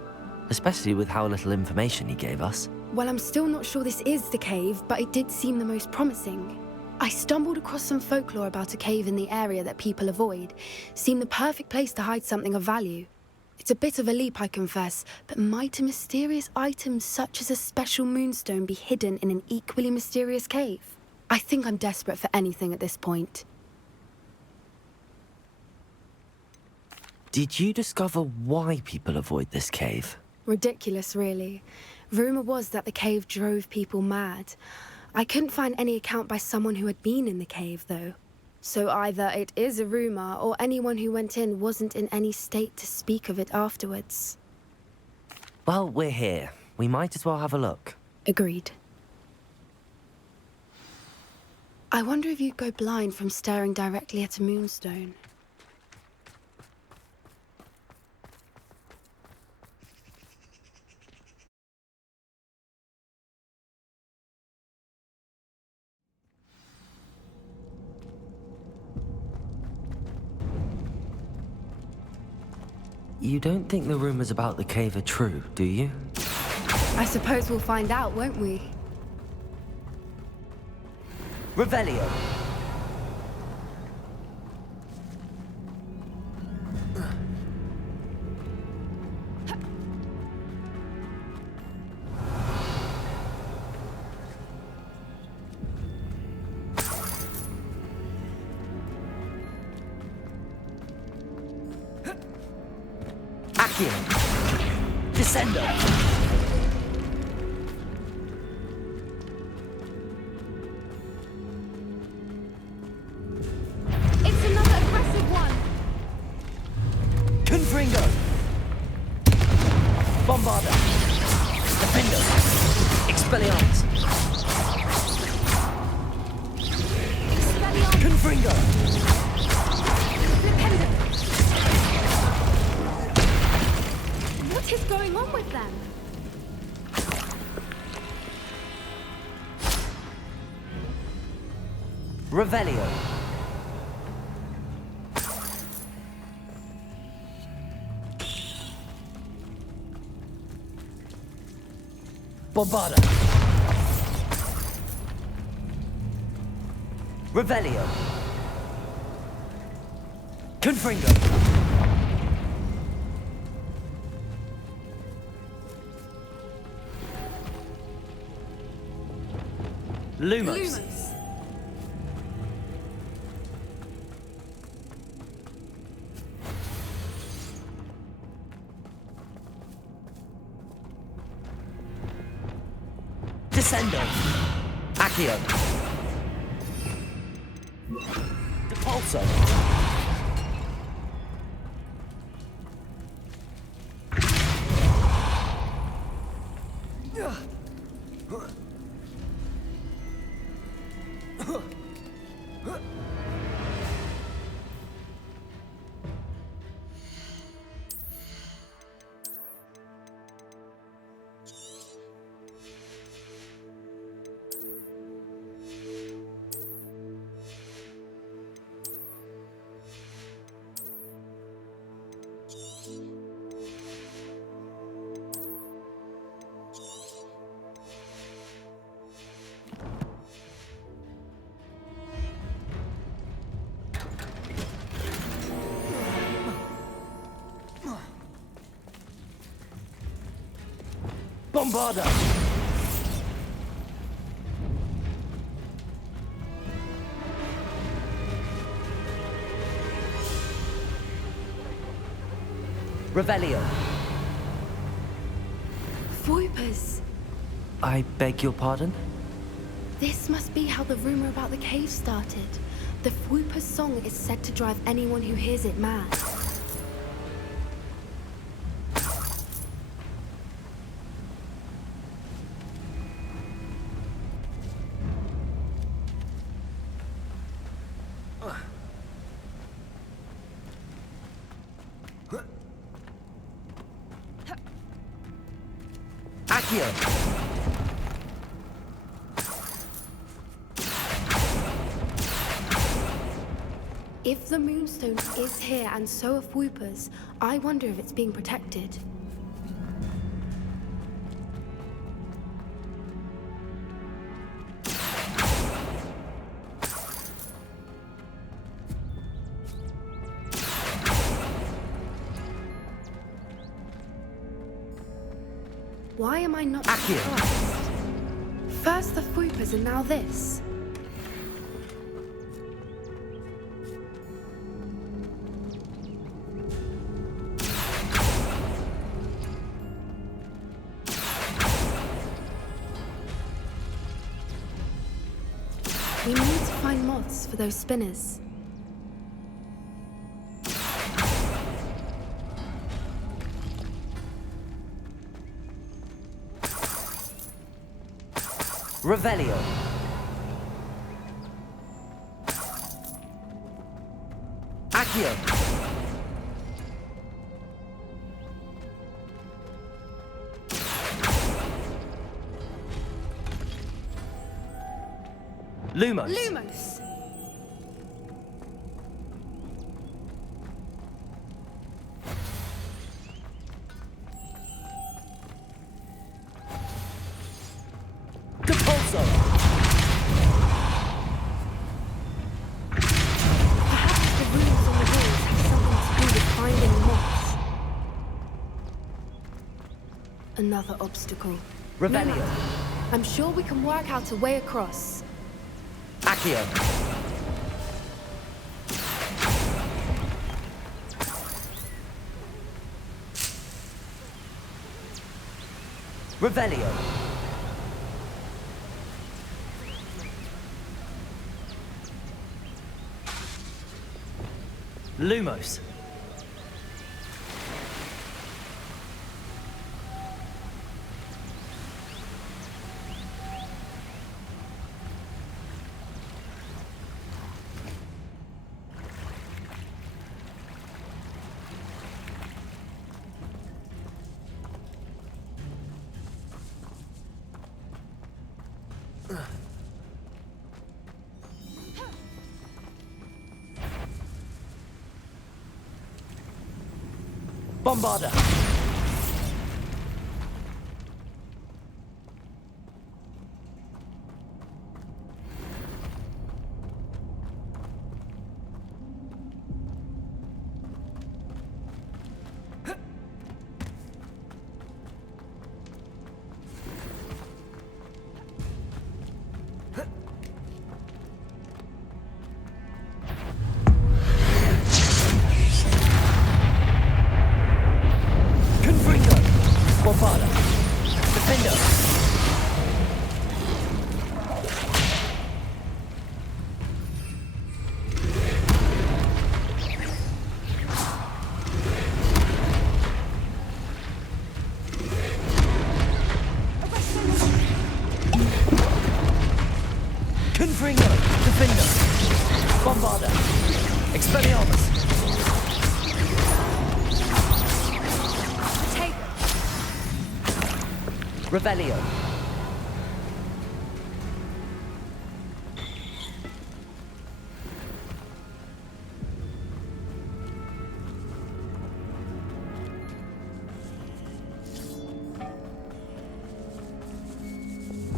Especially with how little information he gave us. Well, I'm still not sure this is the cave, but it did seem the most promising. I stumbled across some folklore about a cave in the area that people avoid. Seemed the perfect place to hide something of value. It's a bit of a leap, I confess, but might a mysterious item such as a special moonstone be hidden in an equally mysterious cave? I think I'm desperate for anything at this point. Did you discover why people avoid this cave? Ridiculous, really. Rumor was that the cave drove people mad. I couldn't find any account by someone who had been in the cave, though. So either it is a rumor, or anyone who went in wasn't in any state to speak of it afterwards. Well, we're here. We might as well have a look. Agreed. I wonder if you'd go blind from staring directly at a moonstone. You don't think the rumors about the cave are true, do you? I suppose we'll find out, won't we? Revelio. Accio. Descendo. It's another aggressive one! Confringo! Bombarda! Defendo! Expelliarmus! Expelliarmus! Confringo! Flipendo! What is going on with them? Revelio! Bombarda! Revelio! Confringo! Lumos! Descendo! Accio! Depulso! Bombarda! Revelio! Voipers! I beg your pardon? This must be how the rumor about the cave started. The Whooper's song is said to drive anyone who hears it mad. Accio! If the Moonstone is here and so are Whoopers, I wonder if it's being protected. Why am I not surprised? First the Whoopers and now this. We need to find moths for those spinners. Revelio. Accio. Lumos. Lumos! Capulso. Perhaps the runes on the walls have something to do with finding moths. Another obstacle. Revelio. No matter. I'm sure we can work out a way across. Accio. Revelio. Lumos. Bombarda. Bombarda. Defender. Confringo. Defender. Bombarda. Expelliarmus. Revelio.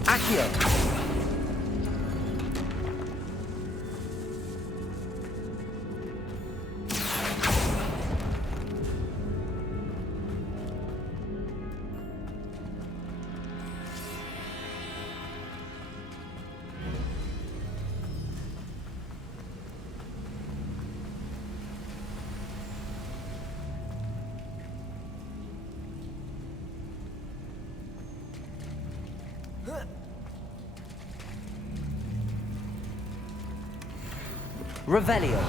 Accio. Revelio.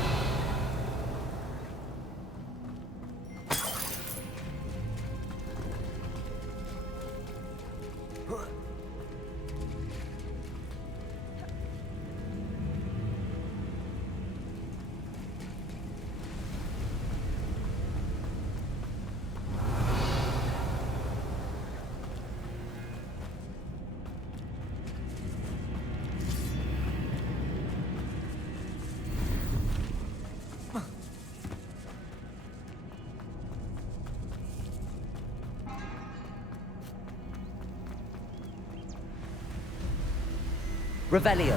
Revelio.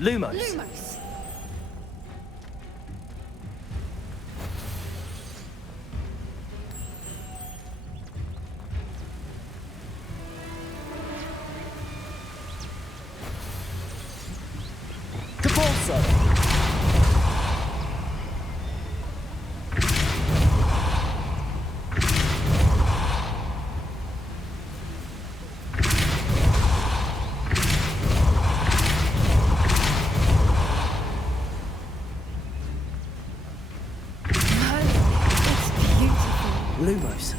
Lumos. Lumos. Capulso. Lumos.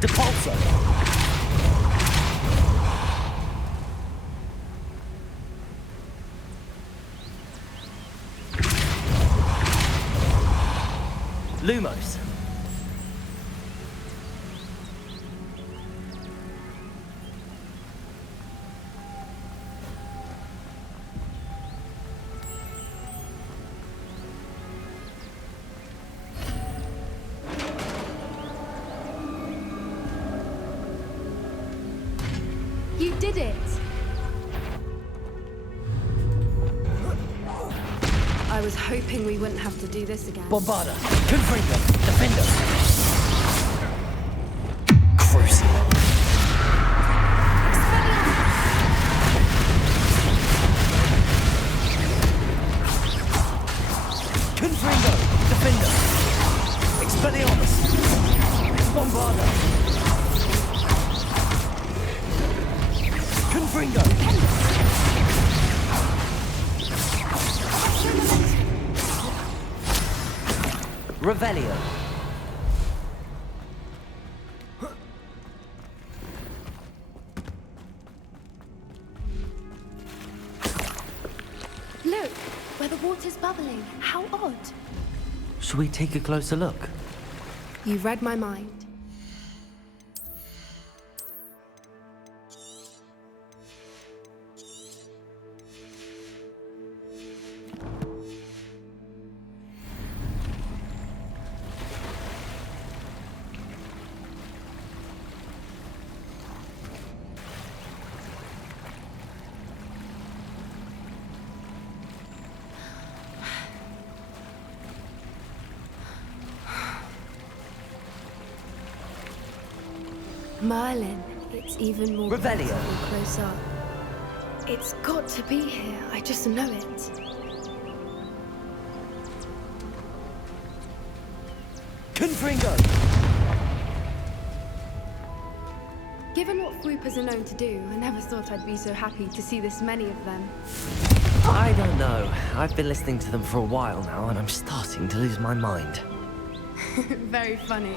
Depulso. Lumos. You did it! I was hoping we wouldn't have to do this again. Bombarda. Confringo. Defender. Crucible. Confringo. Defender. Expelliarmus. Bombarda. Confringo. Revelio. Look, where the water's bubbling. How odd. Should we take a closer look? You read my mind. Merlin, it's even more Revelio. beautiful close up. It's got to be here, I just know it. Confringo. Given what Swoopers are known to do, I never thought I'd be so happy to see this many of them. I don't know. I've been listening to them for a while now, and I'm starting to lose my mind. Very funny.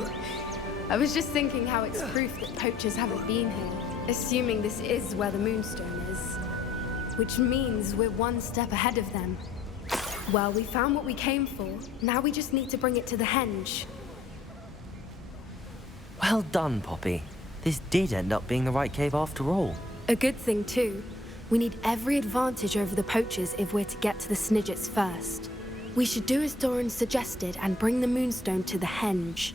I was just thinking how it's proof that poachers haven't been here, assuming this is where the Moonstone is. Which means we're one step ahead of them. Well, we found what we came for. Now we just need to bring it to the henge. Well done, Poppy. This did end up being the right cave after all. A good thing, too. We need every advantage over the poachers if we're to get to the Snidgets first. We should do as Doran suggested and bring the Moonstone to the henge.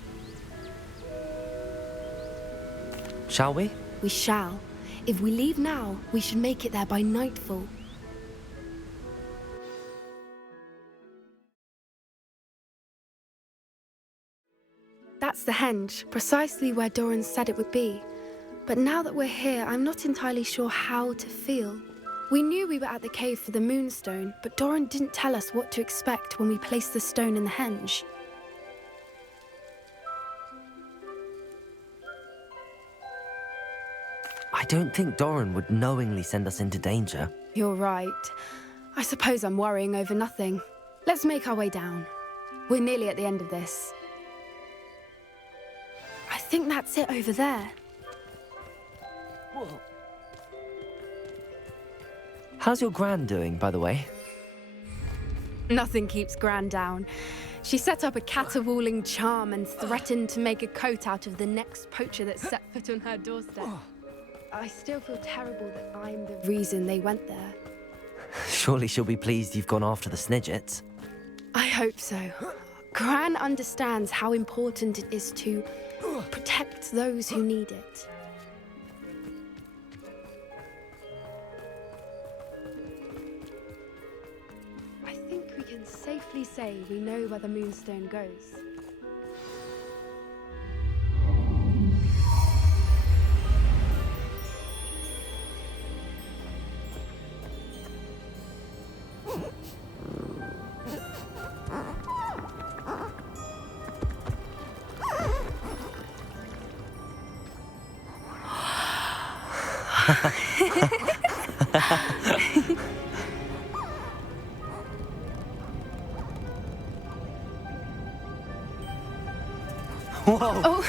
Shall we? We shall. If we leave now, we should make it there by nightfall. That's the henge, precisely where Doran said it would be. But now that we're here, I'm not entirely sure how to feel. We knew we were at the cave for the Moonstone, but Doran didn't tell us what to expect when we placed the stone in the henge. I don't think Doran would knowingly send us into danger. You're right. I suppose I'm worrying over nothing. Let's make our way down. We're nearly at the end of this. I think that's it over there. How's your Gran doing, by the way? Nothing keeps Gran down. She set up a caterwauling charm and threatened to make a coat out of the next poacher that set foot on her doorstep. I still feel terrible that I'm the reason they went there. Surely she'll be pleased you've gone after the Snidgets. I hope so. Gran understands how important it is to protect those who need it. I think we can safely say we know where the Moonstone goes. Whoa! Oh.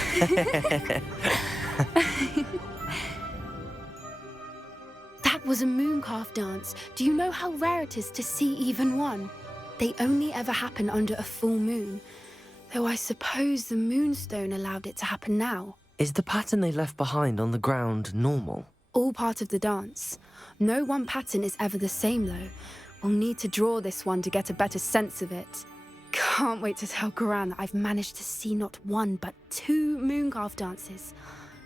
That was a mooncalf dance. Do you know how rare it is to see even one? They only ever happen under a full moon. Though I suppose the Moonstone allowed it to happen now. Is the pattern they left behind on the ground normal? All part of the dance. No one pattern is ever the same, though. We'll need to draw this one to get a better sense of it. Can't wait to tell Gran that I've managed to see not one, but 2 mooncalf dances.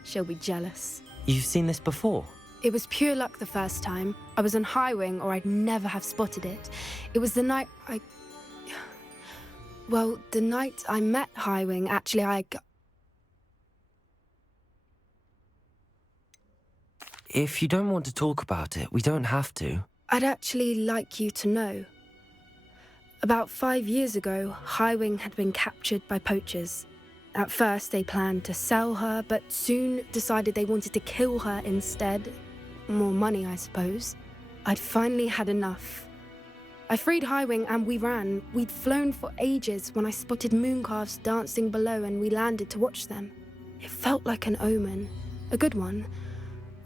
She'll be jealous. You've seen this before? It was pure luck the first time. I was on Highwing, or I'd never have spotted it. It was the night Well, the night I met Highwing, actually, If you don't want to talk about it, we don't have to. I'd actually like you to know. About 5 years ago, Highwing had been captured by poachers. At first, they planned to sell her, but soon decided they wanted to kill her instead. More money, I suppose. I'd finally had enough. I freed Highwing and we ran. We'd flown for ages when I spotted mooncalves dancing below and we landed to watch them. It felt like an omen. A good one.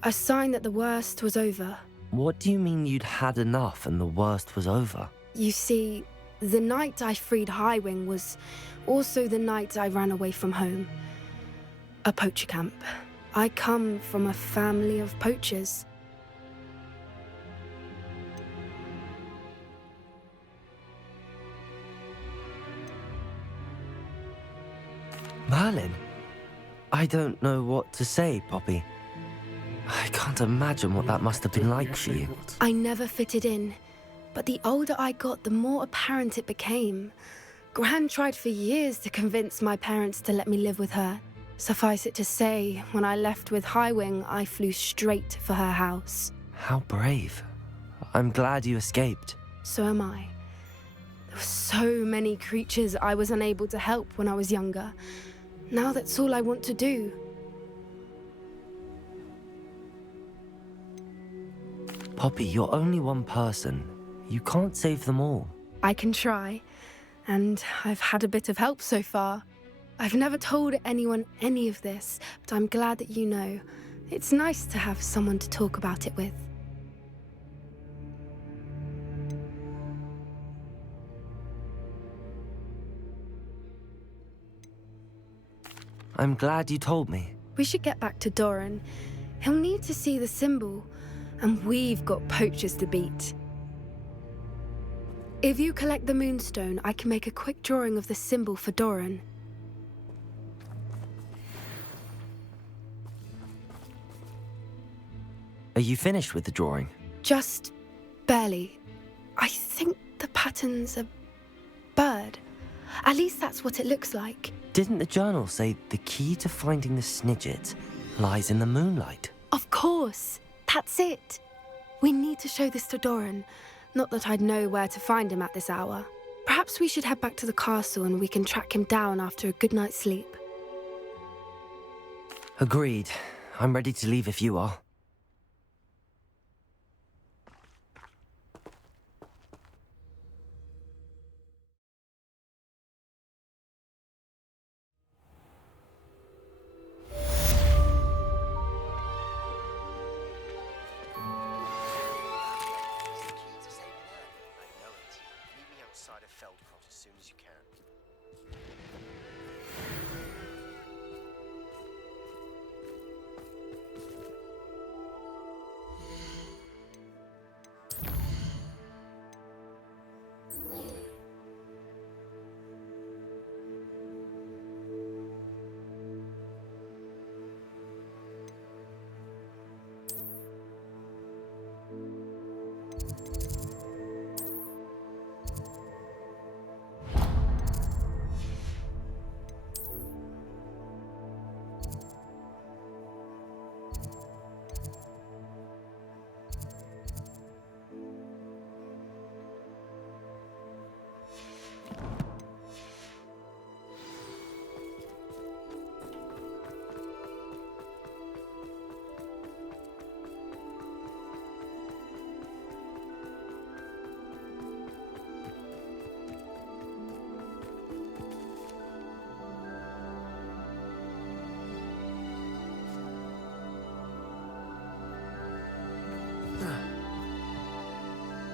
A sign that the worst was over. What do you mean you'd had enough and the worst was over? You see, the night I freed Highwing was also the night I ran away from home. A poacher camp. I come from a family of poachers. Merlin? I don't know what to say, Poppy. I can't imagine what that must have been like for you. I never fitted in, but the older I got, the more apparent it became. Gran tried for years to convince my parents to let me live with her. Suffice it to say, when I left with Highwing, I flew straight for her house. How brave. I'm glad you escaped. So am I. There were so many creatures I was unable to help when I was younger. Now that's all I want to do. Poppy, you're only one person. You can't save them all. I can try, and I've had a bit of help so far. I've never told anyone any of this, but I'm glad that you know. It's nice to have someone to talk about it with. I'm glad you told me. We should get back to Doran. He'll need to see the symbol, and we've got poachers to beat. If you collect the Moonstone, I can make a quick drawing of the symbol for Doran. Are you finished with the drawing? Just barely. I think the pattern's a bird. At least that's what it looks like. Didn't the journal say the key to finding the Snidget lies in the moonlight? Of course. That's it. We need to show this to Doran. Not that I'd know where to find him at this hour. Perhaps we should head back to the castle and we can track him down after a good night's sleep. Agreed. I'm ready to leave if you are.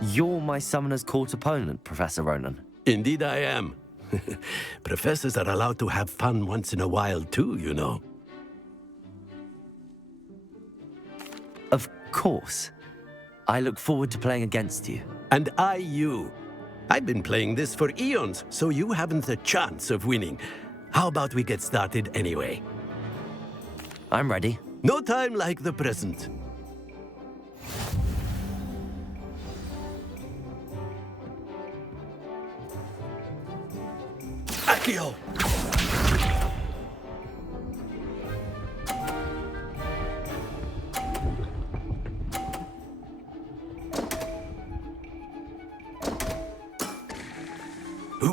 You're my Summoner's Court opponent, Professor Ronan. Indeed I am. Professors are allowed to have fun once in a while too, you know. Of course. I look forward to playing against you. And I you. I've been playing this for eons, so you haven't a chance of winning. How about we get started anyway? I'm ready. No time like the present. Accio!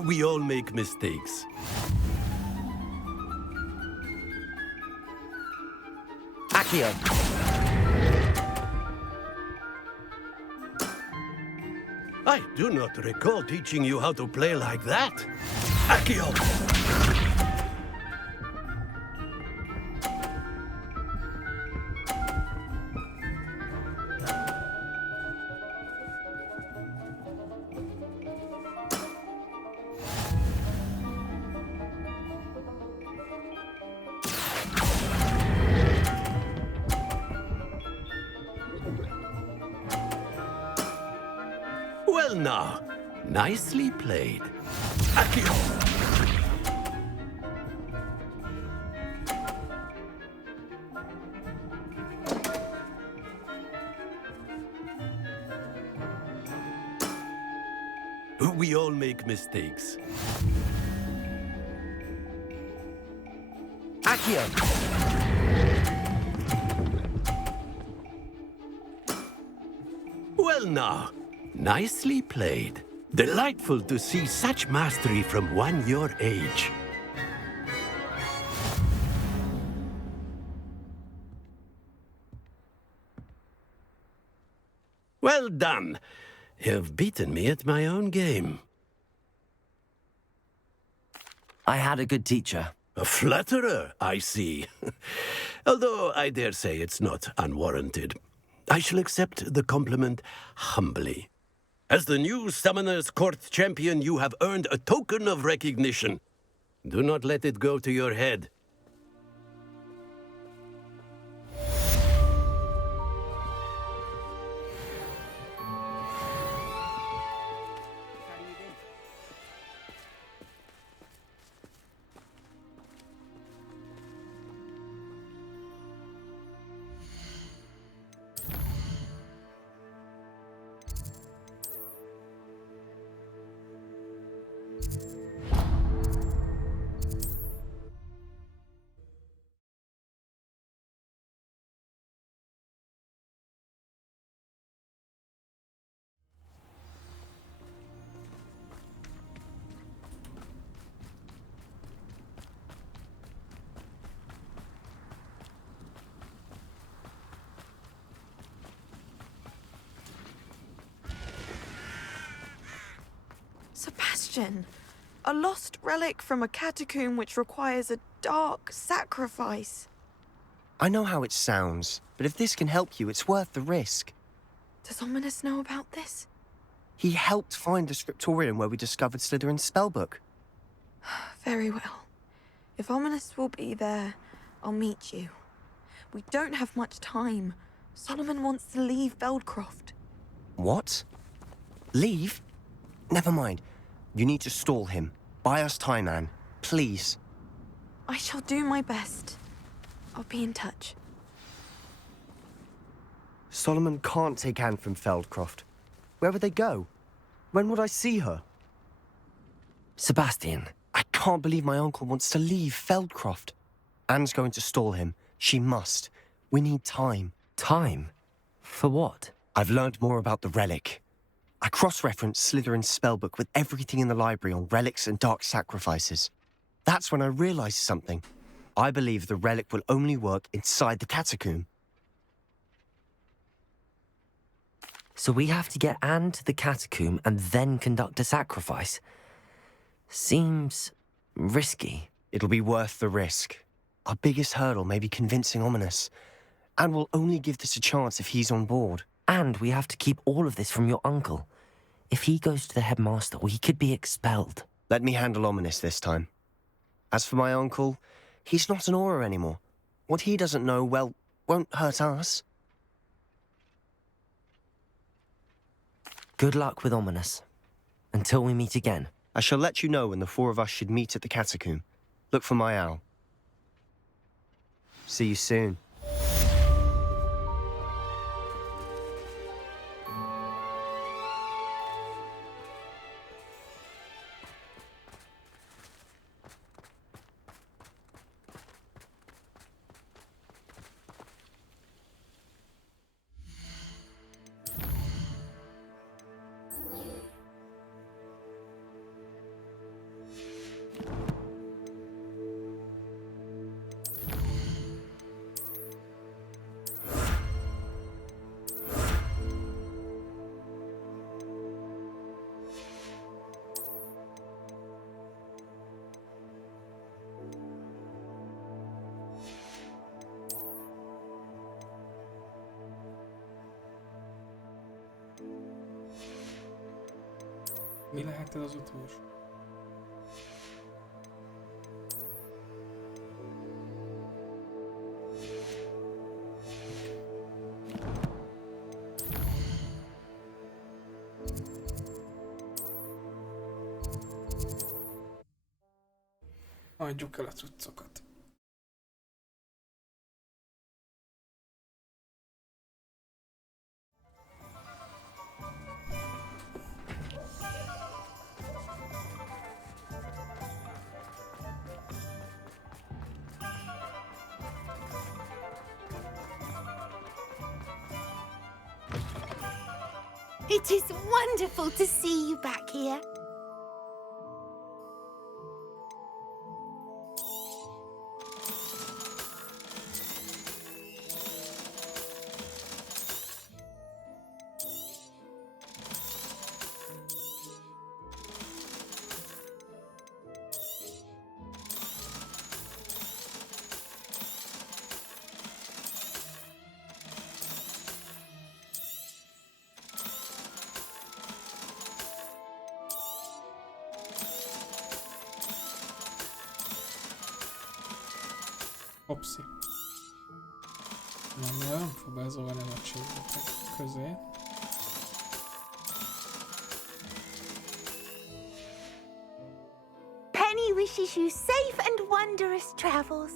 We all make mistakes. Accio! I do not recall teaching you how to play like that. Accio! Well now, nicely played. Accio! We all make mistakes. Accio! Well now, nicely played. Delightful to see such mastery from one your age. Well done. You've beaten me at my own game. I had a good teacher. A flatterer, I see. Although I dare say it's not unwarranted. I shall accept the compliment humbly. As the new Summoner's Court champion, you have earned a token of recognition. Do not let it go to your head. Sebastian, a lost relic from a catacomb which requires a dark sacrifice. I know how it sounds, but if this can help you, it's worth the risk. Does Ominous know about this? He helped find the scriptorium where we discovered Slytherin's spellbook. Very well. If Ominous will be there, I'll meet you. We don't have much time. Solomon wants to leave Feldcroft. What? Leave? Never mind. You need to stall him. Buy us time, Anne. Please. I shall do my best. I'll be in touch. Solomon can't take Anne from Feldcroft. Where would they go? When would I see her? Sebastian. I can't believe my uncle wants to leave Feldcroft. Anne's going to stall him. She must. We need time. Time? For what? I've learned more about the relic. I cross-referenced Slytherin's spellbook with everything in the library on relics and dark sacrifices. That's when I realized something. I believe the relic will only work inside the catacomb. So we have to get Anne to the catacomb and then conduct a sacrifice? Seems risky. It'll be worth the risk. Our biggest hurdle may be convincing Ominous. And we'll only give this a chance if he's on board. And we have to keep all of this from your uncle. If he goes to the headmaster, we could be expelled. Let me handle Ominous this time. As for my uncle, he's not an Auror anymore. What he doesn't know, well, won't hurt us. Good luck with Ominous. Until we meet again. I shall let you know when the four of us should meet at the catacomb. Look for my owl. See you soon. Mi lehet ez az utolsó? Adjuk el a cuccokat. It is wonderful to see you back here. Opszi. Nem fog bezoolni a csillagok közé. Penny wishes you safe and wondrous travels.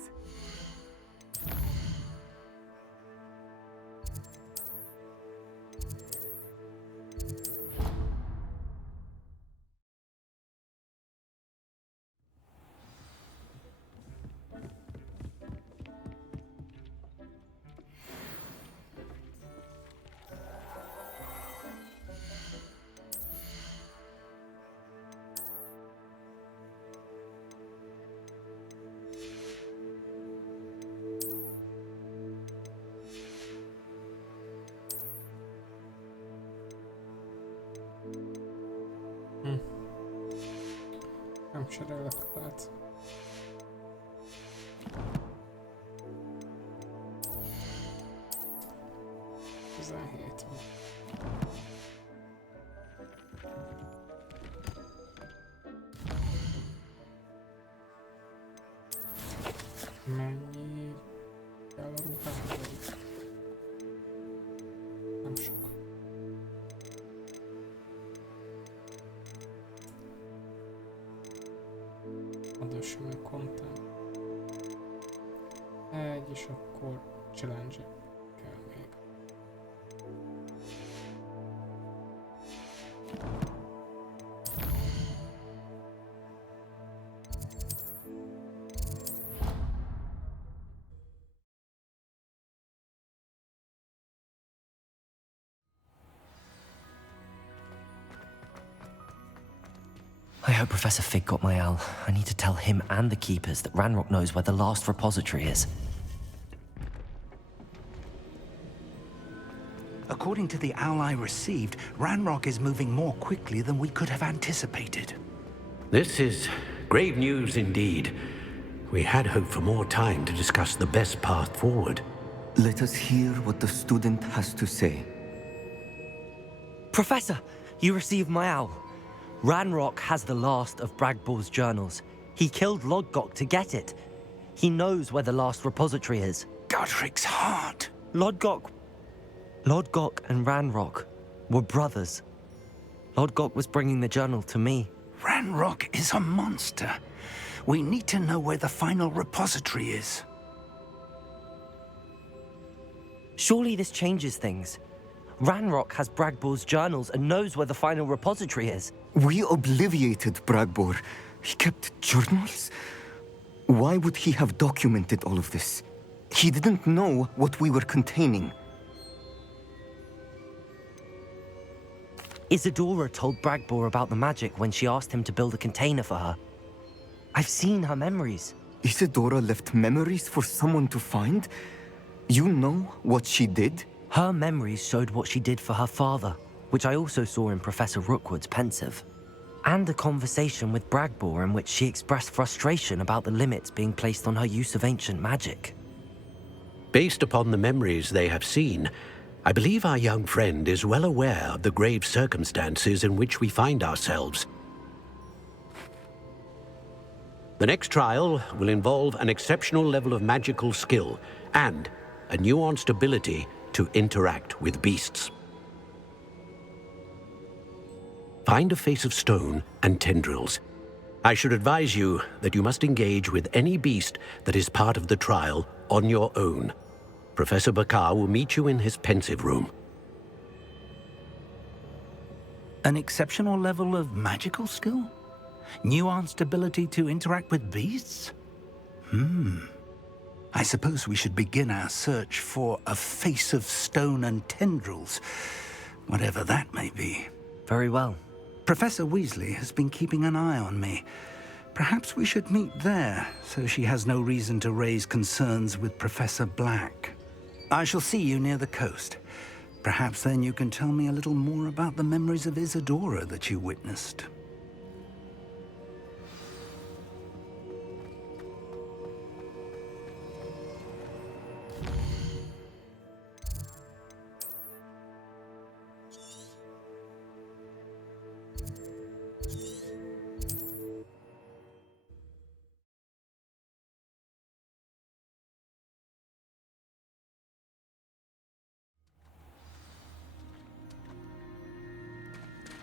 Nem cserélek át. Tizenhét van. Mennyi kell a ruhához? Nem sok. Adósság content. Egy, és akkor challenge kell még. I hope Professor Fig got my owl. I need to tell him and the Keepers that Ranrock knows where the last repository is. According to the owl I received, Ranrock is moving more quickly than we could have anticipated. This is grave news indeed. We had hoped for more time to discuss the best path forward. Let us hear what the student has to say. Professor, You received my owl. Ranrock has the last of Bragbor's journals. He killed Lodgok to get it. He knows where the last repository is. Godric's heart. Lodgok and Ranrock were brothers. Lodgok was bringing the journal to me. Ranrock is a monster. We need to know where the final repository is. Surely this changes things. Ranrock has Bragbor's journals and knows where the final repository is. We obliviated Bragbor. He kept journals? Why would he have documented all of this? He didn't know what we were containing. Isadora told Bragbor about the magic when she asked him to build a container for her. I've seen her memories. Isadora left memories for someone to find? You know what she did? Her memories showed what she did for her father, which I also saw in Professor Rookwood's pensive. And a conversation with Bragbor in which she expressed frustration about the limits being placed on her use of ancient magic. Based upon the memories they have seen, I believe our young friend is well aware of the grave circumstances in which we find ourselves. The next trial will involve an exceptional level of magical skill and a nuanced ability to interact with beasts. Find a face of stone and tendrils. I should advise you that you must engage with any beast that is part of the trial on your own. Professor Bakar will meet you in his pensive room. An exceptional level of magical skill? Nuanced ability to interact with beasts? I suppose we should begin our search for a face of stone and tendrils, whatever that may be. Very well. Professor Weasley has been keeping an eye on me. Perhaps we should meet there, so she has no reason to raise concerns with Professor Black. I shall see you near the coast. Perhaps then you can tell me a little more about the memories of Isadora that you witnessed.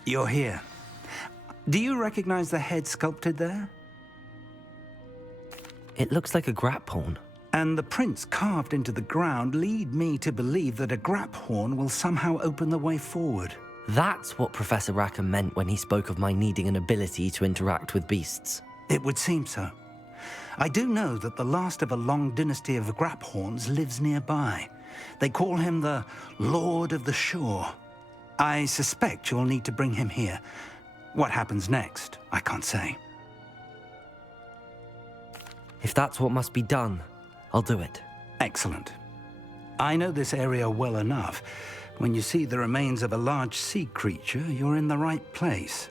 You're here. Do you recognize the head sculpted there? It looks like a graphorn. And the prints carved into the ground lead me to believe that a graphorn will somehow open the way forward. That's what Professor Rackham meant when he spoke of my needing an ability to interact with beasts. It would seem so. I do know that the last of a long dynasty of graphorns lives nearby. They call him the Lord of the Shore. I suspect you'll need to bring him here. What happens next, I can't say. If that's what must be done, I'll do it. Excellent. I know this area well enough. When you see the remains of a large sea creature, you're in the right place.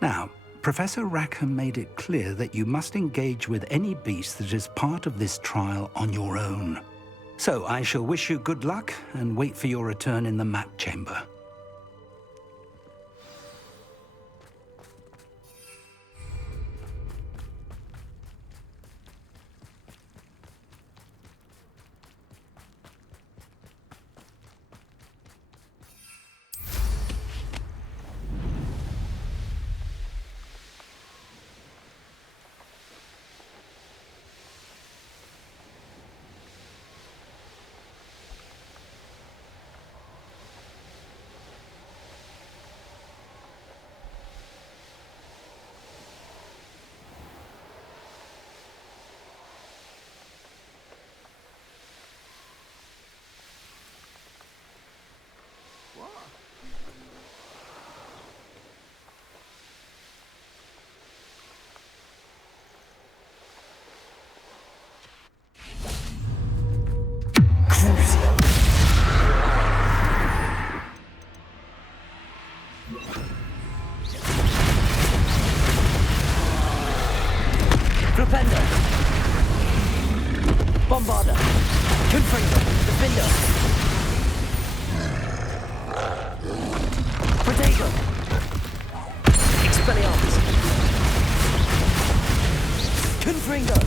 Now, Professor Rackham made it clear that you must engage with any beast that is part of this trial on your own. So I shall wish you good luck and wait for your return in the map chamber. Flipender! Bombarder! Confringo! Defender! Protego! Expelliarmus! Confringo!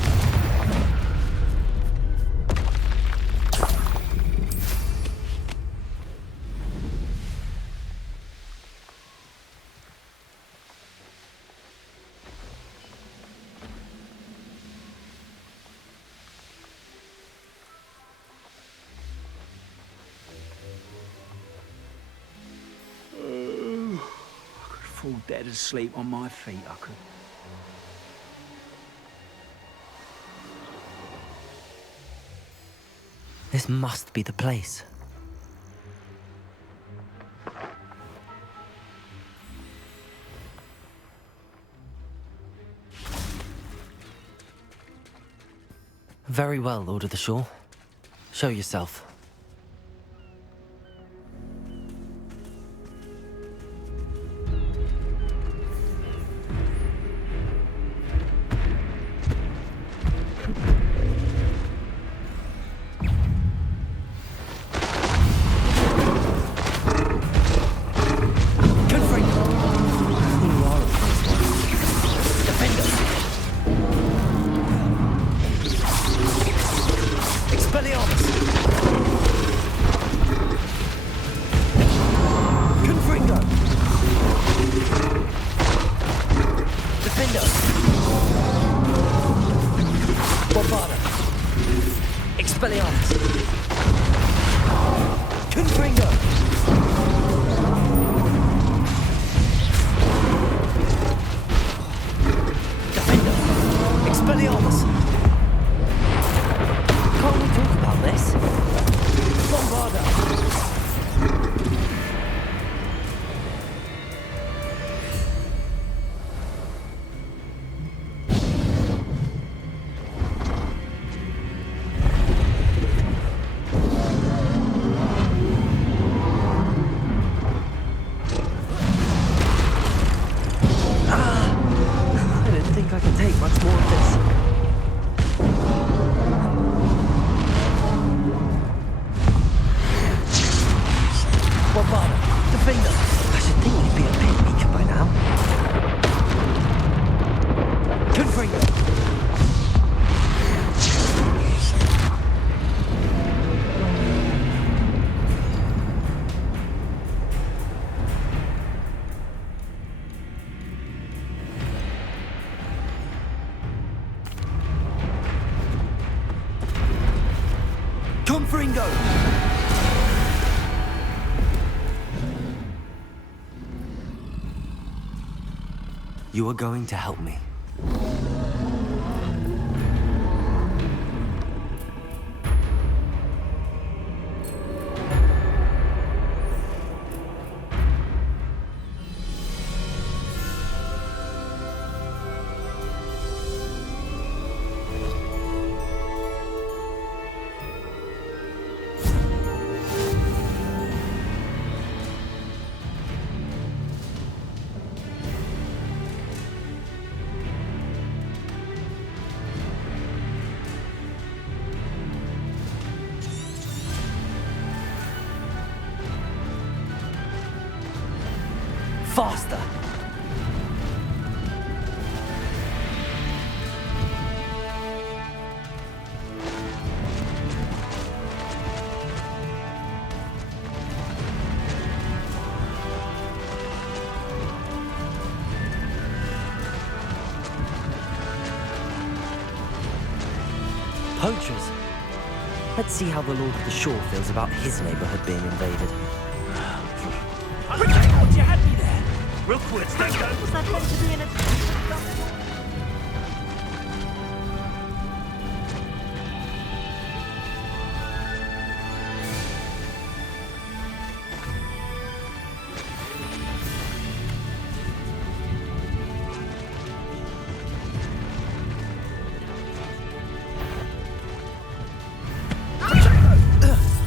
Fall dead asleep on my feet, I could. This must be the place. Very well, Lord of the Shore. Show yourself. Confringo! You are going to help me. Faster! Poachers. Let's see how the Lord of the Shore feels about his neighborhood being invaded. What you had me there? Real quick, don't go. Was that meant to be in a...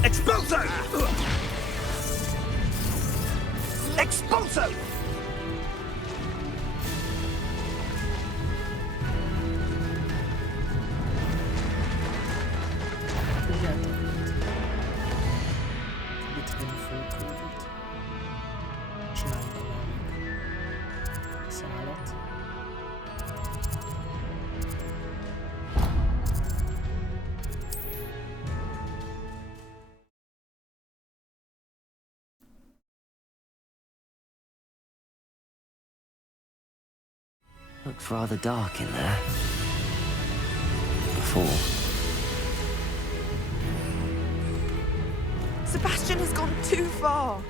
Expulso! Expulso! Csináljunk valamit. Szállok. Looks rather dark in there. Before. Sebastian has gone too far.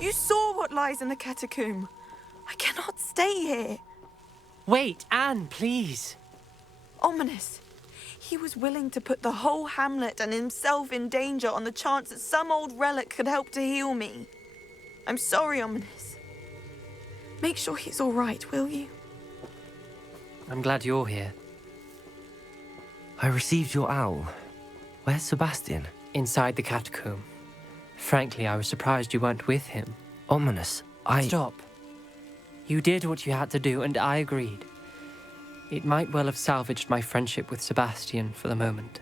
You saw what lies in the catacomb. I cannot stay here. Wait, Anne, please. Ominous. He was willing to put the whole hamlet and himself in danger on the chance that some old relic could help to heal me. I'm sorry, Ominous. Make sure he's all right, will you? I'm glad you're here. I received your owl. Where's Sebastian? Inside the catacomb. Frankly, I was surprised you weren't with him. Ominous, Stop. You did what you had to do, and I agreed. It might well have salvaged my friendship with Sebastian for the moment.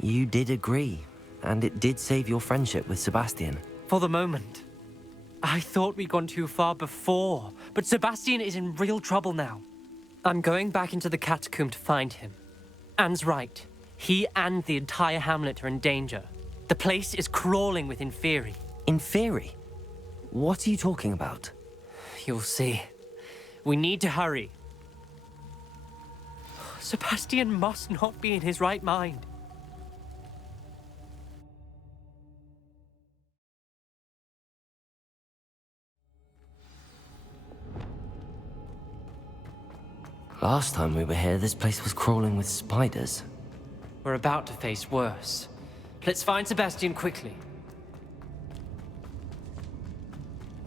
You did agree, and it did save your friendship with Sebastian. For the moment. I thought we'd gone too far before, but Sebastian is in real trouble now. I'm going back into the catacomb to find him. Anne's right. He and the entire hamlet are in danger. The place is crawling with Inferi. Inferi? What are you talking about? You'll see. We need to hurry. Sebastian must not be in his right mind. Last time we were here, this place was crawling with spiders. We're about to face worse. Let's find Sebastian quickly.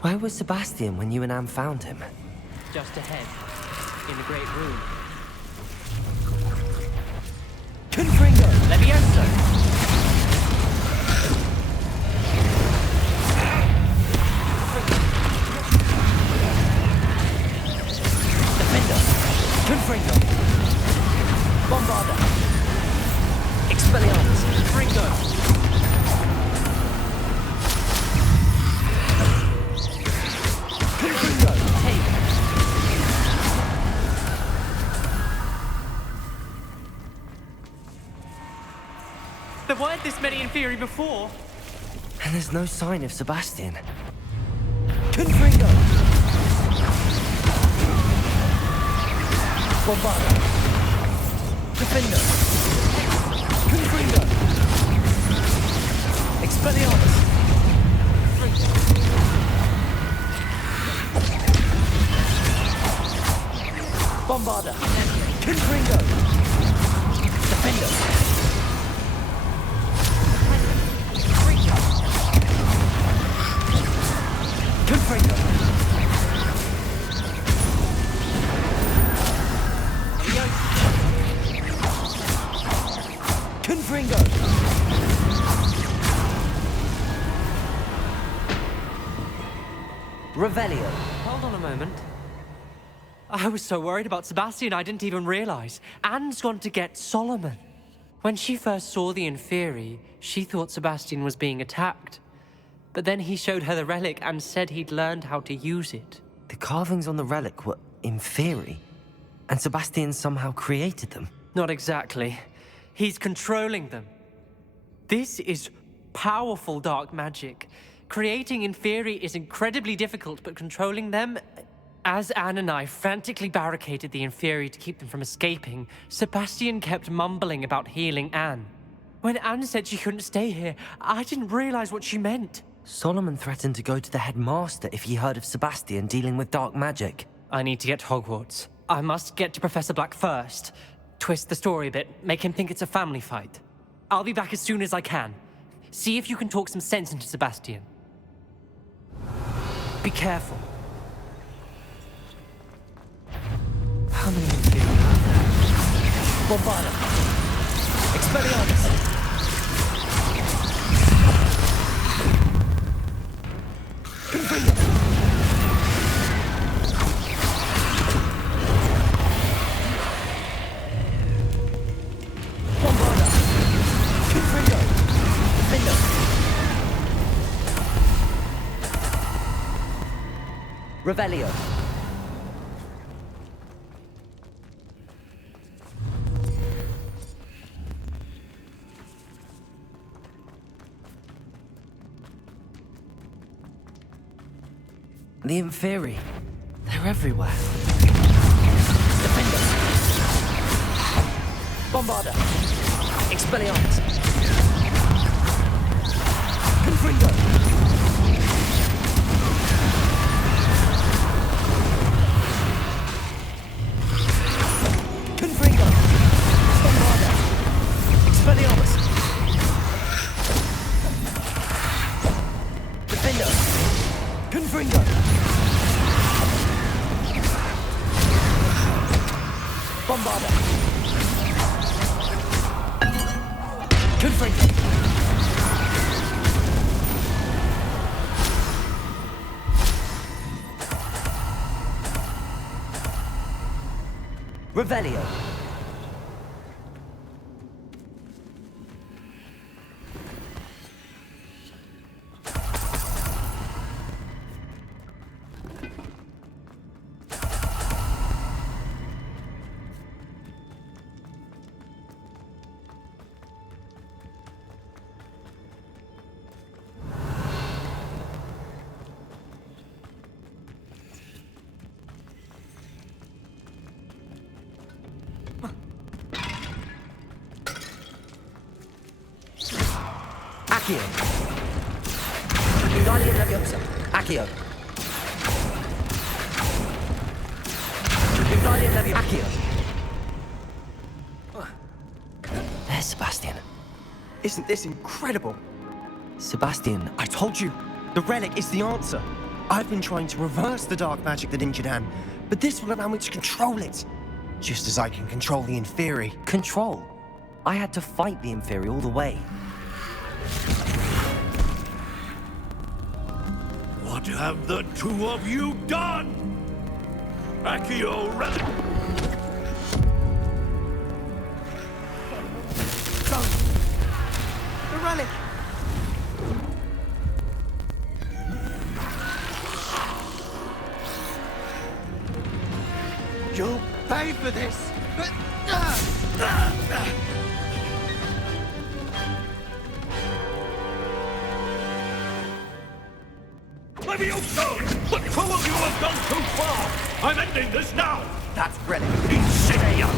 Where was Sebastian when you and Anne found him? Just ahead, in the Great Room. Confringo! Levioso! Defender! Confringo! Bombarda! Expelliarmus! Confringo! There weren't this many Inferi before. And there's no sign of Sebastian. Confringo! Bombarda! Defender! Confringo! Expelliarmus! Bombarda! Confringo! Defender! Confringo! Confringo! Revelio. Hold on a moment. I was so worried about Sebastian I didn't even realize. Anne's gone to get Solomon. When she first saw the Inferi, she thought Sebastian was being attacked. But then he showed her the relic and said he'd learned how to use it. The carvings on the relic were Inferi, and Sebastian somehow created them. Not exactly. He's controlling them. This is powerful dark magic. Creating Inferi is incredibly difficult, but controlling them... As Anne and I frantically barricaded the Inferi to keep them from escaping, Sebastian kept mumbling about healing Anne. When Anne said she couldn't stay here, I didn't realize what she meant. Solomon threatened to go to the headmaster if he heard of Sebastian dealing with dark magic. I need to get to Hogwarts. I must get to Professor Black first. Twist the story a bit, make him think it's a family fight. I'll be back as soon as I can. See if you can talk some sense into Sebastian. Be careful. How many Inferi are there? Bombarda! Expelliarmus! Confringo! Bombarda! Confringo! Defender! Revelio. The Inferi. They're everywhere. Defenders! Bombarda! Expelliarmus! Confringo! Confringo! Bombarda! Expelliarmus! Defender! Confringo! Bombarda! Confringo! Revelio. Accio. Guardian Leviosa. Accio. Guardian Leviosa. Accio. There's Sebastian. Isn't this incredible? Sebastian, I told you, the relic is the answer. I've been trying to reverse the dark magic that injured Anne, but this will allow me to control it. Just as I can control the Inferi. Control? I had to fight the Inferi all the way. What have the two of you done? Accio Relic! The relic! You'll pay for this! Levioso! The two of you have gone too far! I'm ending this now! That's relic. Insignia!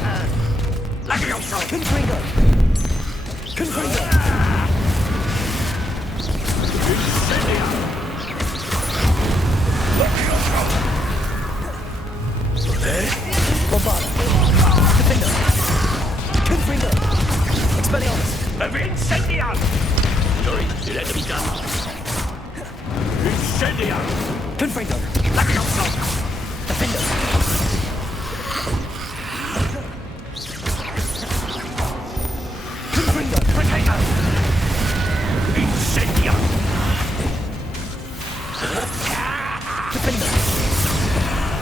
Levioso! Confringo! Confringo! Insignia! Levioso! Bombarda! Defender! Confringo! Expelliarmus! Insignia! Sorry, it had to be done. Incendia! Confringo! Levioso! Defender! Confringo! Potato! Incendia! Defender!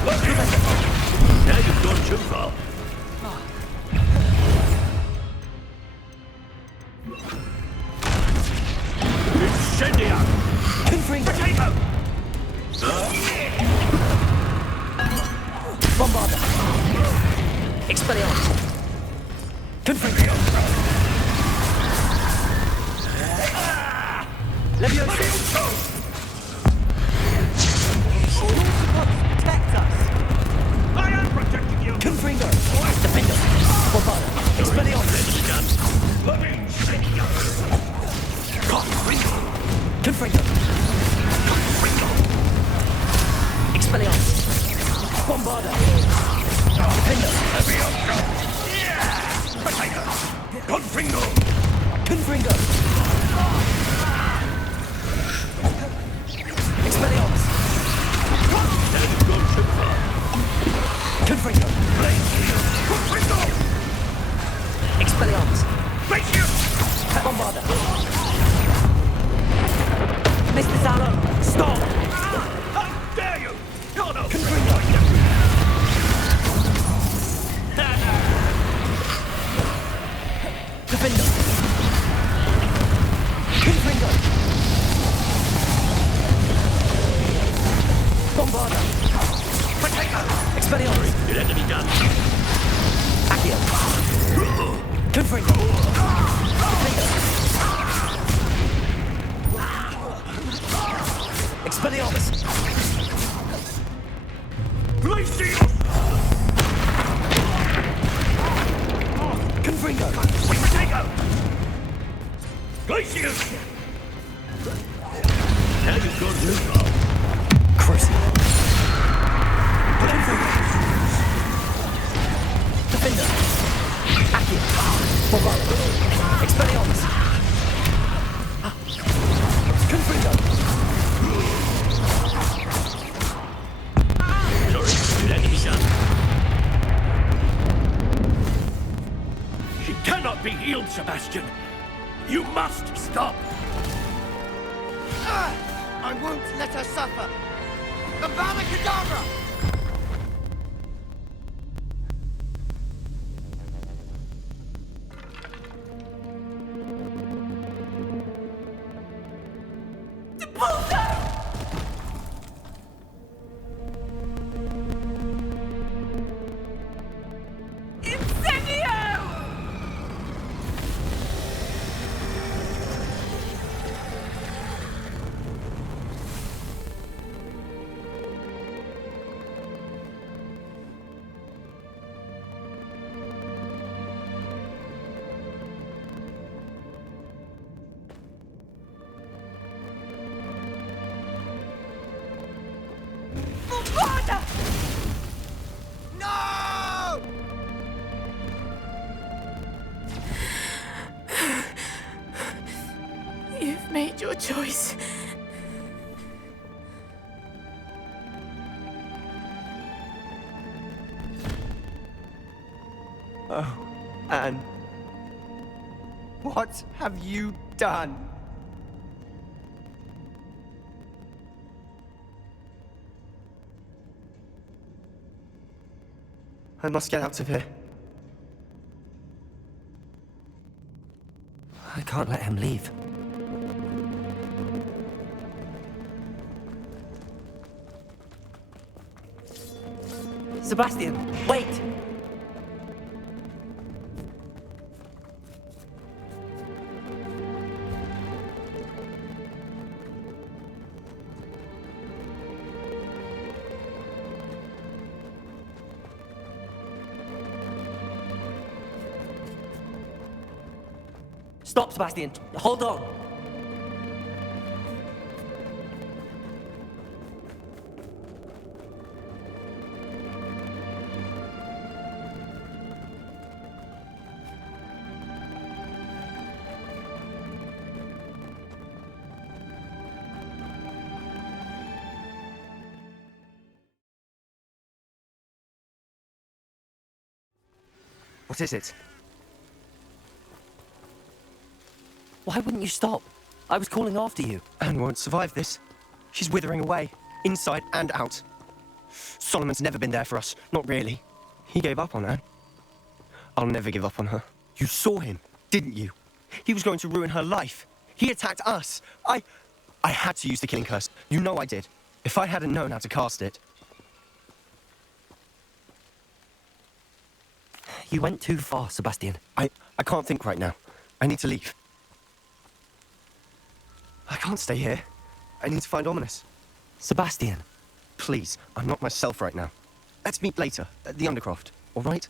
Levioso! Now you've gone too far. Incendia! Confringo! Potato! Bombarda! Expelliarmus! Confringo! Levioso! Protect us! I am protecting you! Confringo! Defender! Bombarda! Expelliarmus! Incendia! Confringo! Confringo! Expelliarmus! Bombarda! Defender! Levioso! Potato! Confringo! Confringo! Expelliarmus! Now you've gone too far. Confringo! Confringo! Expelliarmus! Face you! Bombarda! Mr. Zalo! Stop! How dare you! You're no Confringo! Defender! Confringo! Bombarda! Potato! Expelliarmus! It had to be done. Accio! Confringo! Defender! Expelliarmus! Wait for Tango! Glacius! Now you've got this. Crucible. Defender. Accio. Expelliarmus. Confringo. Sorry, let me son. She cannot be healed, Sebastian. You must stop. I won't let her suffer. Avada Kedavra! No! You've made your choice. Oh, Anne. What have you done? I must get out of here. I can't let him leave. Sebastian, wait! Stop, Sebastian. Hold on. What is it? Why wouldn't you stop? I was calling after you. Anne won't survive this. She's withering away, inside and out. Solomon's never been there for us, not really. He gave up on Anne. I'll never give up on her. You saw him, didn't you? He was going to ruin her life. He attacked us. I had to use the killing curse. You know I did. If I hadn't known how to cast it. You went too far, Sebastian. I can't think right now. I need to leave. I can't stay here. I need to find Ominous. Sebastian. Please, I'm not myself right now. Let's meet later, at the Undercroft, all right?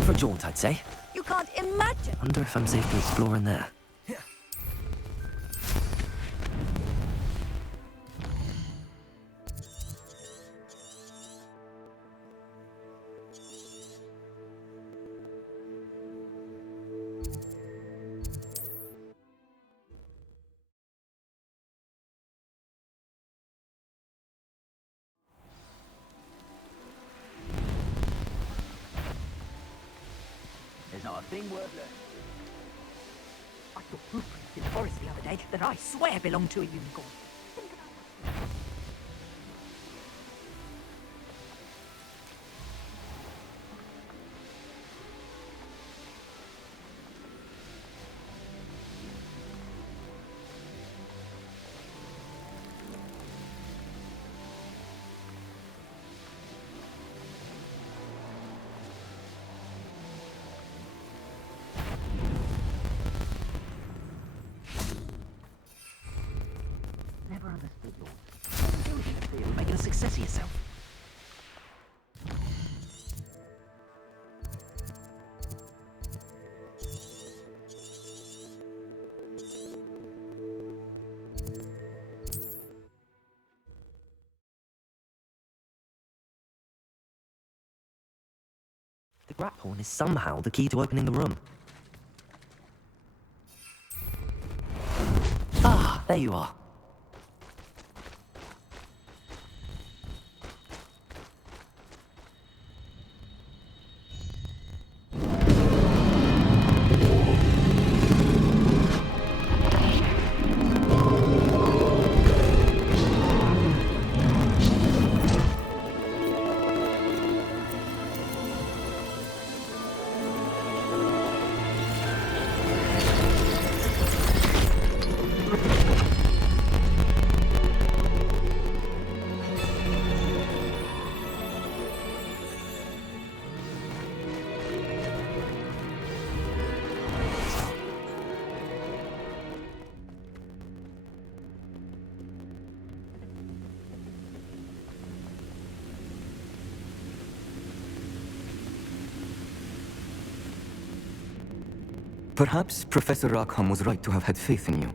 Time for a jaunt, I'd say. You can't imagine. Wonder if I'm safe to explore in there. There's not a thing worth learning. I saw footprints in the forest the other day that I swear belonged to a unicorn. Never understood yours. You should feel making a success of yourself. The grapple is somehow the key to opening the room. Ah, there you are. Perhaps Professor Rackham was right to have had faith in you.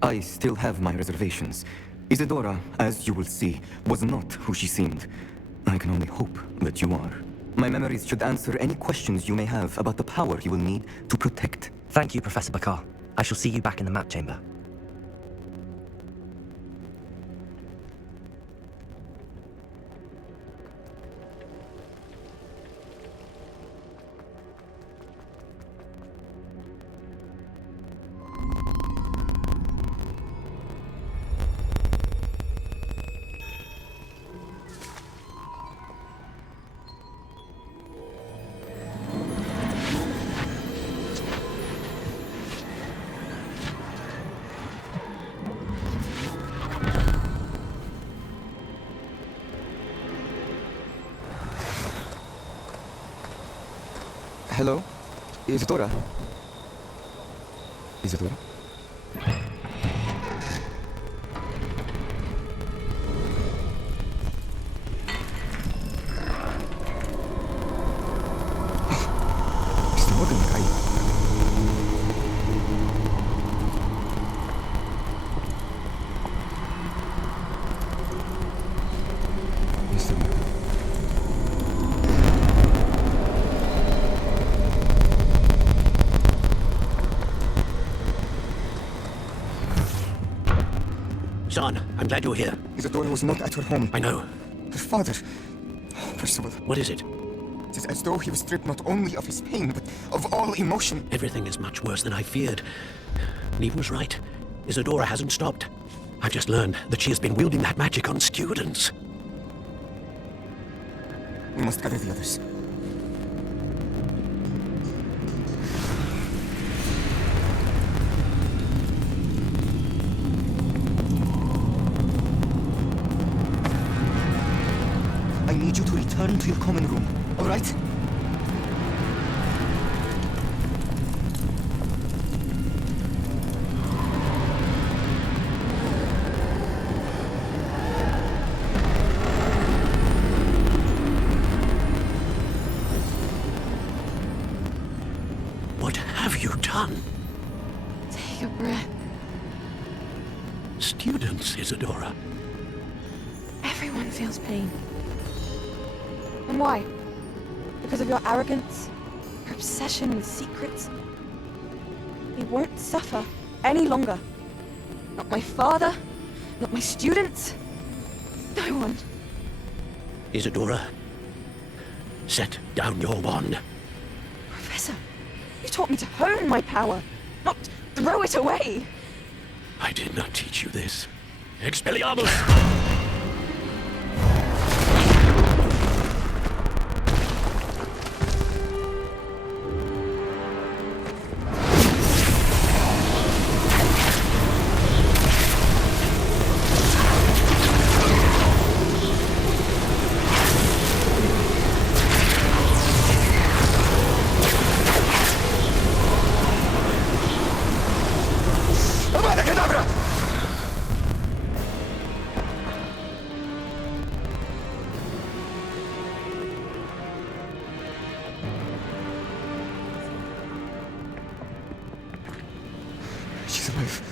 I still have my reservations. Isadora, as you will see, was not who she seemed. I can only hope that you are. My memories should answer any questions you may have about the power you will need to protect. Thank you, Professor Bakar. I shall see you back in the map chamber. Hello? Isadora? Isadora? Mr. Morgan, Mr. Morgan. Son, I'm glad you're here. Isadora was not at her home. I know. Her father... Percival. What is it? It is as though he was stripped not only of his pain, but of all emotion. Everything is much worse than I feared. Neve was right. Isadora hasn't stopped. I've just learned that she has been wielding that magic on students. We must gather the others. I need you to return to your common room, all right? What have you done? Take a breath. Students, Isadora. Everyone feels pain. And why? Because of your arrogance? Your obsession with secrets? They won't suffer any longer. Not my father, not my students, no one. Isadora, set down your wand. Professor, you taught me to hone my power, not throw it away. I did not teach you this. Expelliarmus! She's alive.